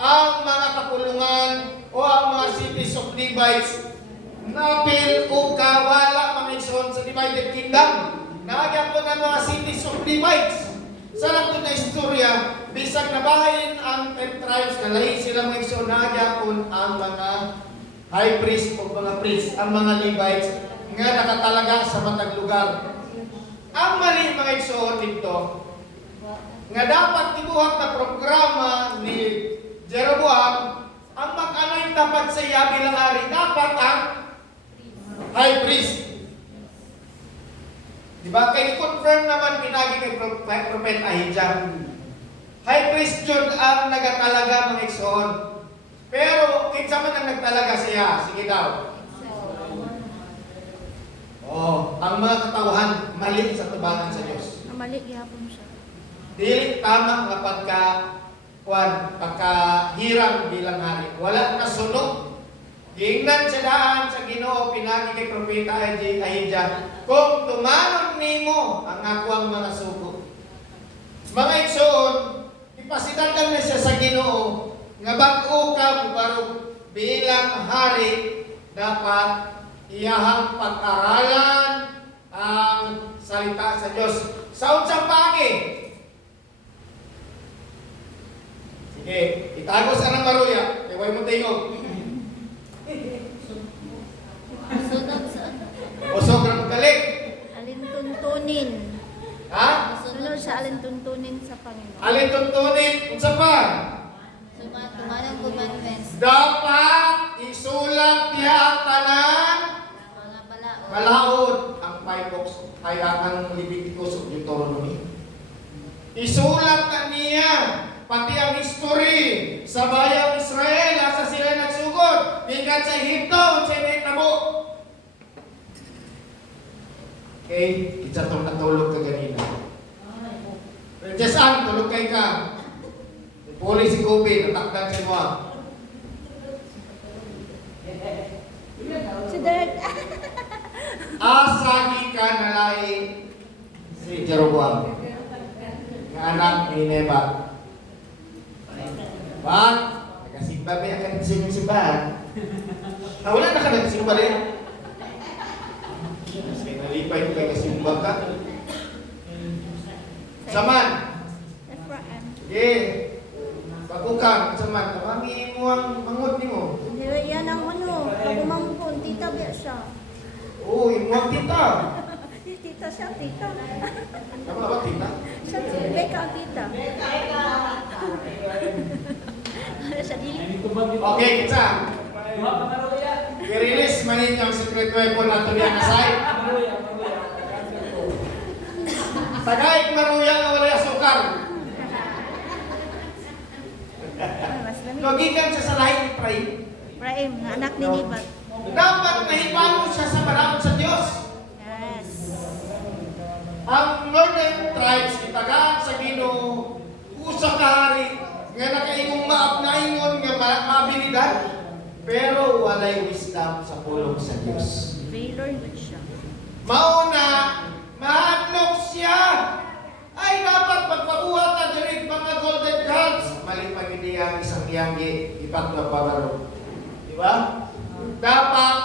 ang mga kapulungan o ang mga cities of Levites napil o kawala mga igsoon sa divided kingdom. Naagyan po ng mga cities of Levites. Sa nato na istorya, bisag nabahin ang 10 tribes na lahi sila mga igsoon, naagyan po ang mga high priest o mga priest, ang mga Levites nga nakatalaga sa matag lugar. Ang mali mga igsoon dito, nga dapat tibuhat na programa ni Jeroboam, ang mag-anoint dapat sa iya bilang hari, dapat ang high priest. Diba? Kaya i-confirm naman pinagi kay Prophet Ahijah. High priest yun ang nagatalaga mga igsoon. Pero, kinsa man ang nagtalaga siya? Sige daw. Ang mga katauhan, mali sa tubangan sa Diyos. Mali gihapon siya. Dili tama nga pagkahirang bilang hari. Wala na sunog. Giingnan siya daan sa Ginoo pinagi kay Propeta Ahijah. Kung tumanon nimo ang akwang mga sugo. Mga igsoon, ipasidagan na siya sa Ginoo nga bag-o ka mubarog bilang hari dapat iyahang pag-aralan, ang salita sa Diyos. Sa unsang paagi. Sige, itago sa nang maruya. Kaya huwag mo tingog. Sunod sa Usog ng kalik. alin tuntunin. Ha? Sunod sa alin tuntunin sa Panginoon. Alin tuntunin? Unsa pa? Tumanang commandments. Dapat isulat niya ang tanan Mga balaod. Malaod ang 5 books ay ang Leviticus of Deuteronomy. Isulat na niya pati ang history sa bayang Israel asa sila nagsugod gikan sa Ehipto sa Nitabo. Okay, isa tong natulog ka ganina. Princess Anne, tulog kay ka. Puli si Kobe, natakdan si mo. Si Dad. Asagi ka na lain si Jeroboam, nga anak ni Nebat. Bak, nagasimba ba yung kansin yung simbahan? Wala na ka nagsimba rin. Kasi nalipay ko kay kasimba ka. Saman. Ephraim. Sige. Pagukang, saman. Tamangi mo ang mangot ni mo. Yan ang ano, pagumangkon, tita biya siya. Oo, yung mga tita. Tita siya, tita. Tama ba tita? Siya, Becca ang tita. Ano siya, dili? Okay, kita. Mga pamaruya. I-release man ang secret weapon nato niya na side. Maruya. Tagay maruya nga wala asukar. Mas lamig. Logikan siya sa lahi ni Pray. Ephraim, nga anak ni Nebat. Dapat nahipano siya sa baraon sa Diyos. Yes. Ang northern tribes, itagaan sa Ginoo, usa ka hari, nga nakaimong maapnaingon nga mabilidad, pero walay wisdom sa pulong sa Diyos. Failure good siya. Mauna, mahadlok siya. Ay, dapat magpabuhat na direct mga golden calves. Mali pa hindi ang isang yanggi, ipat na pabaro. Di ba? Dapat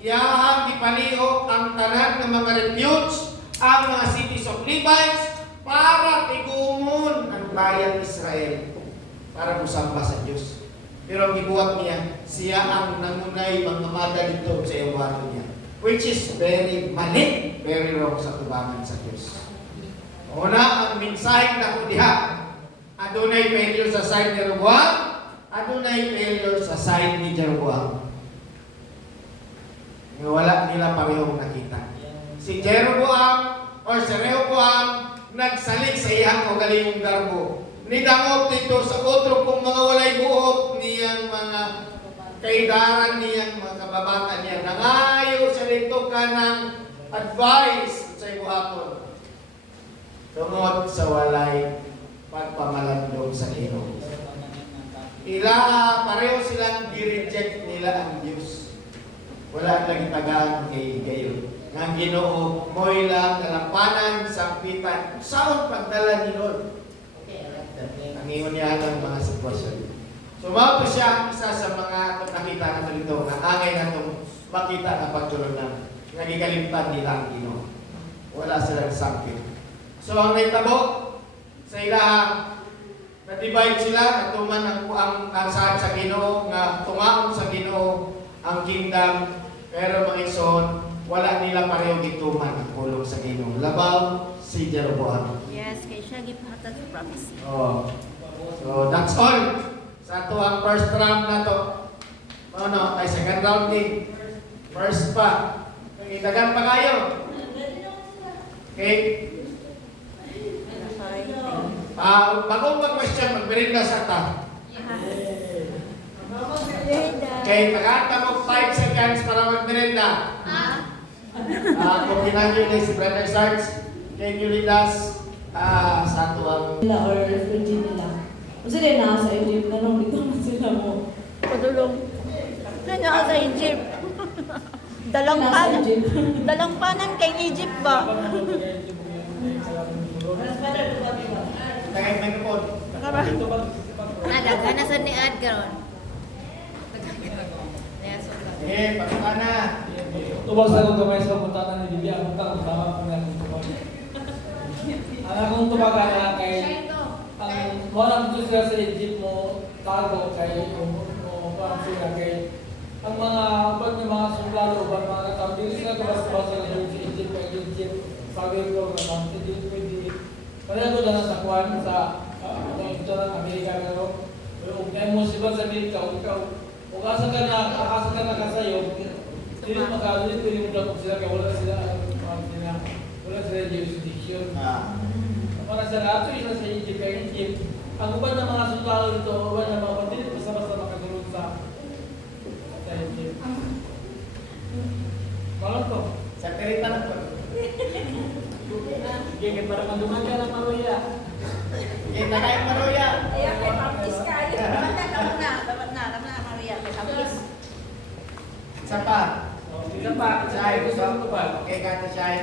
iyahan ipaliho ang tanan ng mga refuge, ang mga cities of Levites, para tigumon ang bayan Israel para musamba sa Diyos. Pero ang gibuhat niya, siya ang nangunay mga mata dito sa iwanan niya. Which is very mali, very wrong sa tubangan sa Diyos. Una, ang mensahe na kudiha. Adunay failure sa side ni Jeroboam, adunay failure sa side ni Jeroboam. Nga wala nila parehong nakita. Si Jeroboam or si Rehoboam nagsalig sa iyang kaugalingong darbo. Nidangop dito sa otro kung mga walay buhok niyang mga kaidaran niyang mga kababata niya. Nangayo siya dito ka ng advice sa ibuhaton. Tungod sa walay pagpamalandong sa Ginoo. Pareho silang gi-reject nila ang Diyos. Wala lang itagaan kay gayon. Nga Ginoo mo'y lang kalampanan sa pitan. Saan pagdala ni Lord? Ang ingon niya ng mga sitwasyon. So mao po siya isa sa mga nakita nato dito na angay natong makita na pagtulungan. Nagikalimtan nila ang Ginoo. Wala silang sangkit. So ang naitabo sa ilaha, na-divide sila, natuman ang saan sa Ginoo, nga tungaon sa Ginoo ang kingdom, pero mga ison, wala nila pareho gituman ang pulong sa Ginoo. Labaw si Jeroboam. Yes, kay siya gipahatag sa prophecy. Oh. So that's all. Sa ito ang first round na to. Ay second round ni. First pa. Itagan pa kayo. Okay? Bagong mag-question, magbirinda sa ta. Okay, tagaan ka mo 5 seconds para magbirinda. Kung kinagyo ni si Brother Sarge, can you lead us sa ito ang Nila or refugee nila. Kasi din na sa Egypt, nanong dito na sila mo. Padulong. Ano sa Egypt? Dalang panan kay Egypt ba? tagay microphone. Nadaga na sa ni Ad karon. Eh, pagkana. Tubag sa akong gamay sa puntanan ni Bibi, ang utang tama ko na akong tubag. Ang akong tubagan na kay ang mga nagdito sila sa Egypt mo, cargo kay mo parang sila kay ang mga uban ng mga sundalo, uban mga katao, hindi sila kabas-basa na yung sa Egypt kay Egypt. Sabi ko naman, hindi pwede. Kaya ko lang sa kuwan sa ito ng Amerika pero kung kaya mo siya sa Amerika, ikaw, kung asa ka na kasayo, hindi makakalit, pwede mo dapat sila kaya wala sila jurisdiction. Para sa lahat, isa sa Egypt kay Egypt, ang uban ng mga sundalo dito, uban ng mga bandit, basta-basta makasulod sa Egypt. Malam to. Sa Perita na po. Sige, para manduman ka ng maruya. Sige, nakain maruya. Ayan, kay Baptist kayo. Dapat na, Maria, kay Baptist. Isa pa. Isa pa, Shai, gusto gusto mo pa. Okay, kata Shai.